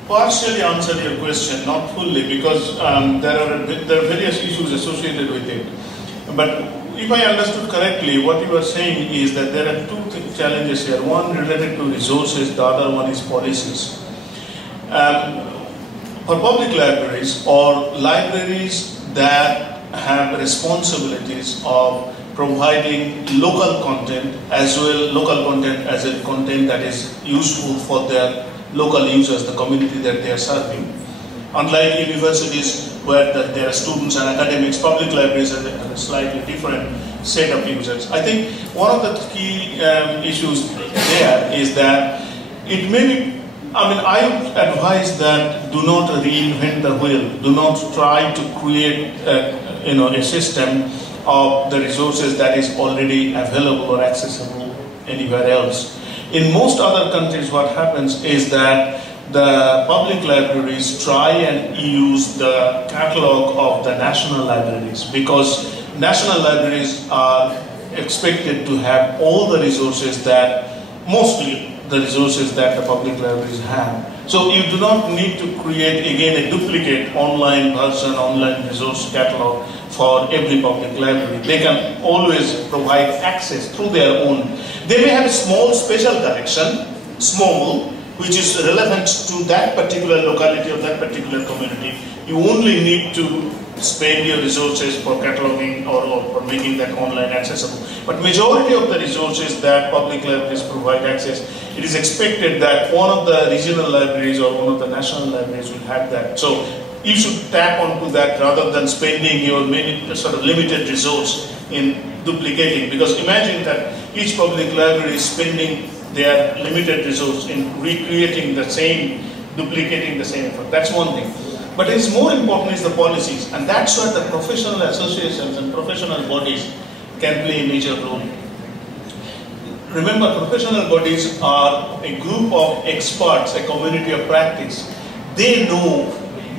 partially answer your question, not fully, because there are various issues associated with it. But if I understood correctly, what you are saying is that there are two challenges here. One related to resources, the other one is policies. For public libraries or libraries that have responsibilities of providing local content as a content that is useful for their local users, the community that they are serving. Unlike universities where there are students and academics, public libraries have a slightly different set of users. I think one of the key issues there is that it may be, I would advise that do not reinvent the wheel. Do not try to create a system of the resources that is already available or accessible anywhere else. In most other countries, what happens is that the public libraries try and use the catalog of the national libraries, because national libraries are expected to have all the resources mostly the resources that the public libraries have. So you do not need to create again a duplicate online version, online resource catalog for every public library. They can always provide access through their own. They may have a small special collection, small, which is relevant to that particular locality or that particular community. You only need to spend your resources for cataloging or for making that online accessible. But majority of the resources that public libraries provide access, it is expected that one of the regional libraries or one of the national libraries will have that. So you should tap onto that rather than spending your sort of limited resource in duplicating. Because imagine that each public library is spending their limited resource in recreating the same, duplicating the same effort. That's one thing. But what is more important is the policies, and that's where the professional associations and professional bodies can play a major role. Remember, professional bodies are a group of experts, a community of practice. They know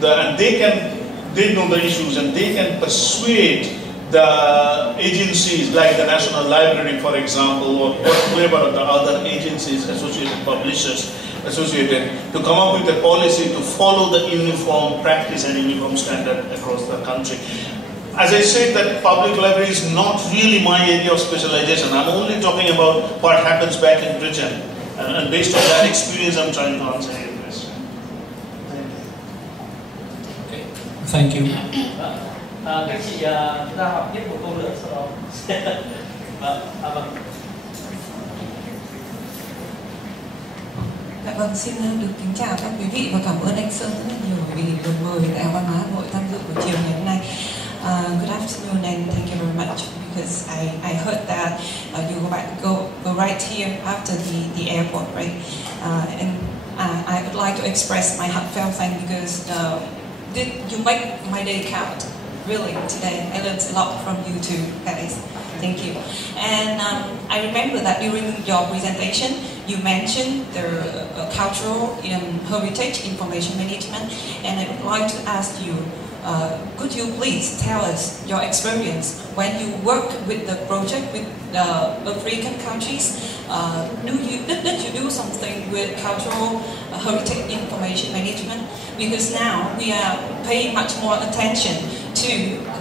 they know the issues, and they can persuade the agencies like the National Library, for example, or whatever the other agencies, associated publishers, associated, to come up with a policy to follow the uniform practice and uniform standard across the country. As I said, that public library is not really my area of specialization. I'm only talking about what happens back in Britain. And based on that experience, I'm trying to answer your question. Thank you. Các chị chúng ta hỏi tiếp một câu nữa sau đó. Vâng. Dạ vâng, xin được kính chào các quý vị và cảm ơn anh Sơn rất là nhiều vì được mời Đại học Văn hóa Hà Nội tham dự buổi chiều ngày hôm nay. Good afternoon and thank you very much because I heard that you go right here after the airport, right? And I would like to express my heartfelt thanks because you make my day count. Really, today I learned a lot from you too, guys. Thank you. And I remember that during your presentation, you mentioned the cultural heritage information management, and I would like to ask you, could you please tell us your experience when you work with the project with the African countries? Did you do something with cultural heritage information management? Because now we are paying much more attention to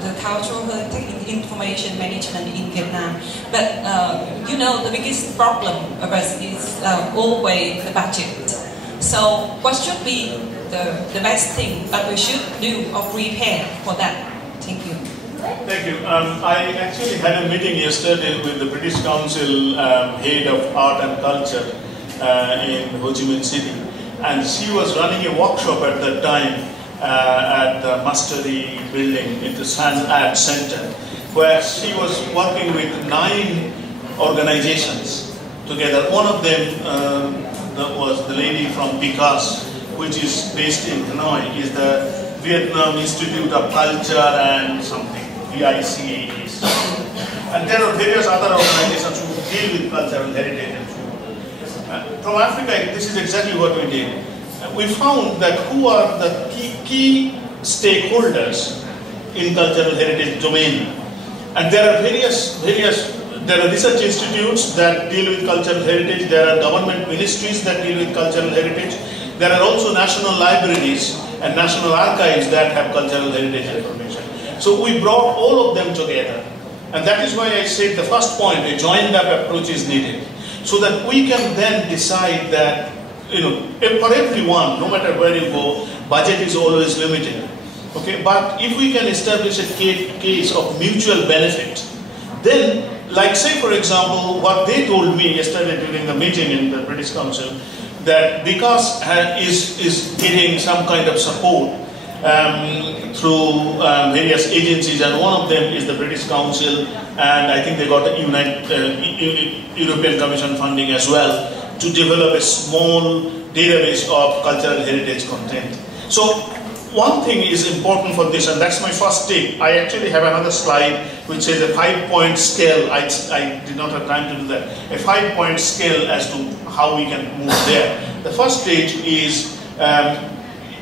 the cultural heritage information management in Vietnam. But the biggest problem of us is always the budget. So what should be the best thing that we should do or prepare for that? Thank you. Thank you. I actually had a meeting yesterday with the British Council head of art and culture in Ho Chi Minh City, and she was running a workshop at that time at the Mastery building in the San Art Center, where she was working with 9 organizations together. One of them was the lady from Vikas, which is based in Hanoi, is the Vietnam Institute of Culture and something, VIC. And there are various other organizations who deal with cultural heritage and food. From Africa, this is exactly what we did. We found that who are the key stakeholders in cultural heritage domain. And there are there are research institutes that deal with cultural heritage, there are government ministries that deal with cultural heritage, there are also national libraries and national archives that have cultural heritage information. So we brought all of them together. And that is why I said the first point, a joined-up approach is needed. So that we can then decide that, for everyone, no matter where you go, budget is always limited. Okay, but if we can establish a case of mutual benefit, then, like say for example, what they told me yesterday during the meeting in the British Council, that because is getting some kind of support through various agencies, and one of them is the British Council, and I think they got European Commission funding as well to develop a small database of cultural heritage content. So one thing is important for this, and that's my first tip. I actually have another slide which says a 5-point scale. I did not have time to do that. A 5-point scale as to how we can move there. The first stage is,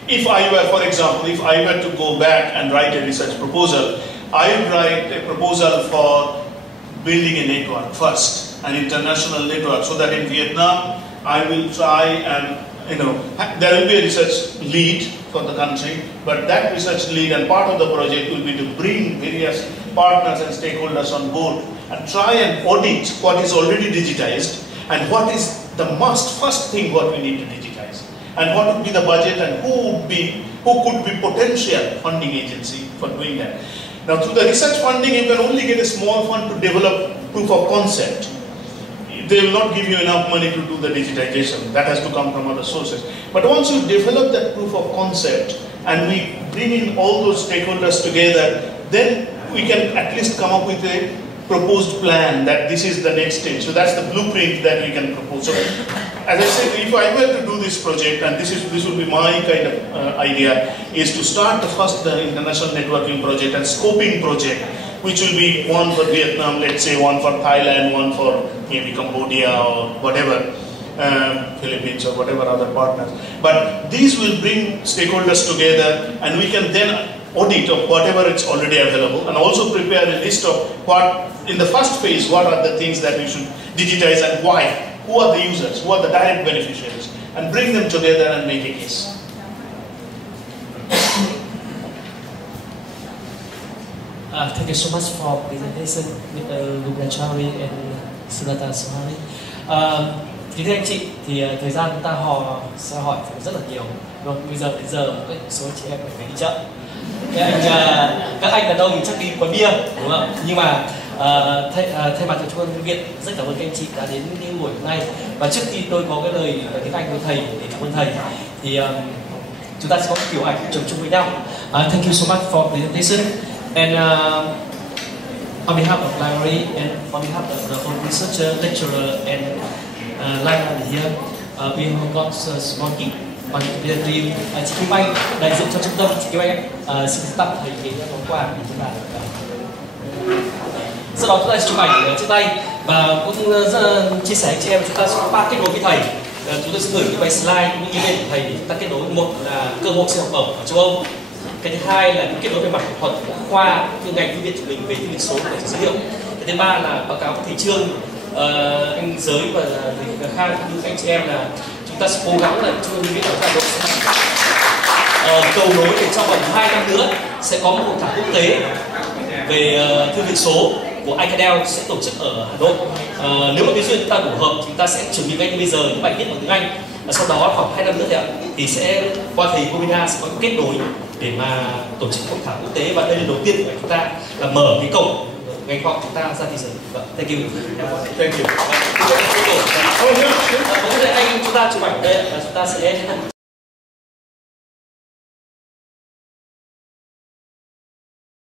if I were, for example, if I were to go back and write a research proposal, I would write a proposal for building a network first, an international network, so that in Vietnam, I will try and, there will be a research lead for the country, but that research lead and part of the project will be to bring various partners and stakeholders on board and try and audit what is already digitized and what is the first thing what we need to digitize, and what would be the budget and who could be potential funding agency for doing that. Now through the research funding, you can only get a small fund to develop proof of concept. They will not give you enough money to do the digitization. That has to come from other sources. But once you develop that proof of concept and we bring in all those stakeholders together, then we can at least come up with a proposed plan that this is the next stage. So that's the blueprint that we can propose. So as I said, if I were to do this project, and this would be my kind of idea, is to start the first international networking project and scoping project, which will be one for Vietnam, let's say one for Thailand, one for maybe Cambodia or whatever, Philippines or whatever other partners. But these will bring stakeholders together, and we can then audit of whatever it's already available, and also prepare a list of what, in the first phase, what are the things that we should digitize and why, who are the users, who are the direct beneficiaries, and bring them together and make a case. Thank you so much for presentation with Gobinda Chowdhury and Sudatta Chowdhury. Kính thưa anh chị, thì thời gian chúng ta sẽ hỏi rất là nhiều. Bây giờ một số chị em phải đi chợ. Các anh đàn ông chắc đi quán bia đúng không? Nhưng mà thay mặt cho Trung ương Viện rất cảm ơn các anh chị đã đến cái buổi hôm nay. Và trước khi tôi có cái lời tiếng Anh của thầy để cảm ơn thầy thì chúng ta sẽ có một kiểu ảnh chụp chung với nhau. Thank you so much for the presentation and on behalf of library and on behalf of the whole researcher, lecturer and library here, we have got a small gift on the dream. Chị Kim Anh đại diện cho trung tâm, chị Kim Anh xin tặng thầy cái món quà của chúng ta. Sau đó chúng ta chụp ảnh trên tay và cũng chia sẻ với chị em chúng ta sẽ có 3 kết nối với thầy. Chúng tôi sẽ gửi cái bài slide cũng như email của thầy để chúng ta kết nối. Một là cơ hội xin học bổng ở châu Âu. Cái thứ hai là kết nối về mặt học thuật của khoa như ngành thư viện của mình về thư viện số để giới thiệu. Cái thứ ba là báo cáo với thầy Trương, anh Giới và thầy Khang cũng như anh chị em là chúng ta sẽ cố gắng là Trung ương Thư viện ở Hà Nội sẽ cầu nối để trong vòng 2 năm nữa sẽ có một hội thảo quốc tế về thư viện số của iSchools sẽ tổ chức ở Hà Nội. Nếu mà cái duyên chúng ta đủ hợp, chúng ta sẽ chuẩn bị ngay từ bây giờ những bài viết bằng tiếng Anh. Sau đó khoảng 2 năm nữa thì sẽ qua thầy Gobinda sẽ có kết nối để mà tổ chức hội thảo quốc tế, và đây là đầu tiên của chúng ta là mở cái cổng ngành khoa học chúng ta ra thế giới. Thank you. Thank you. Có thể anh chúng ta chụp ảnh đây, chúng ta sẽ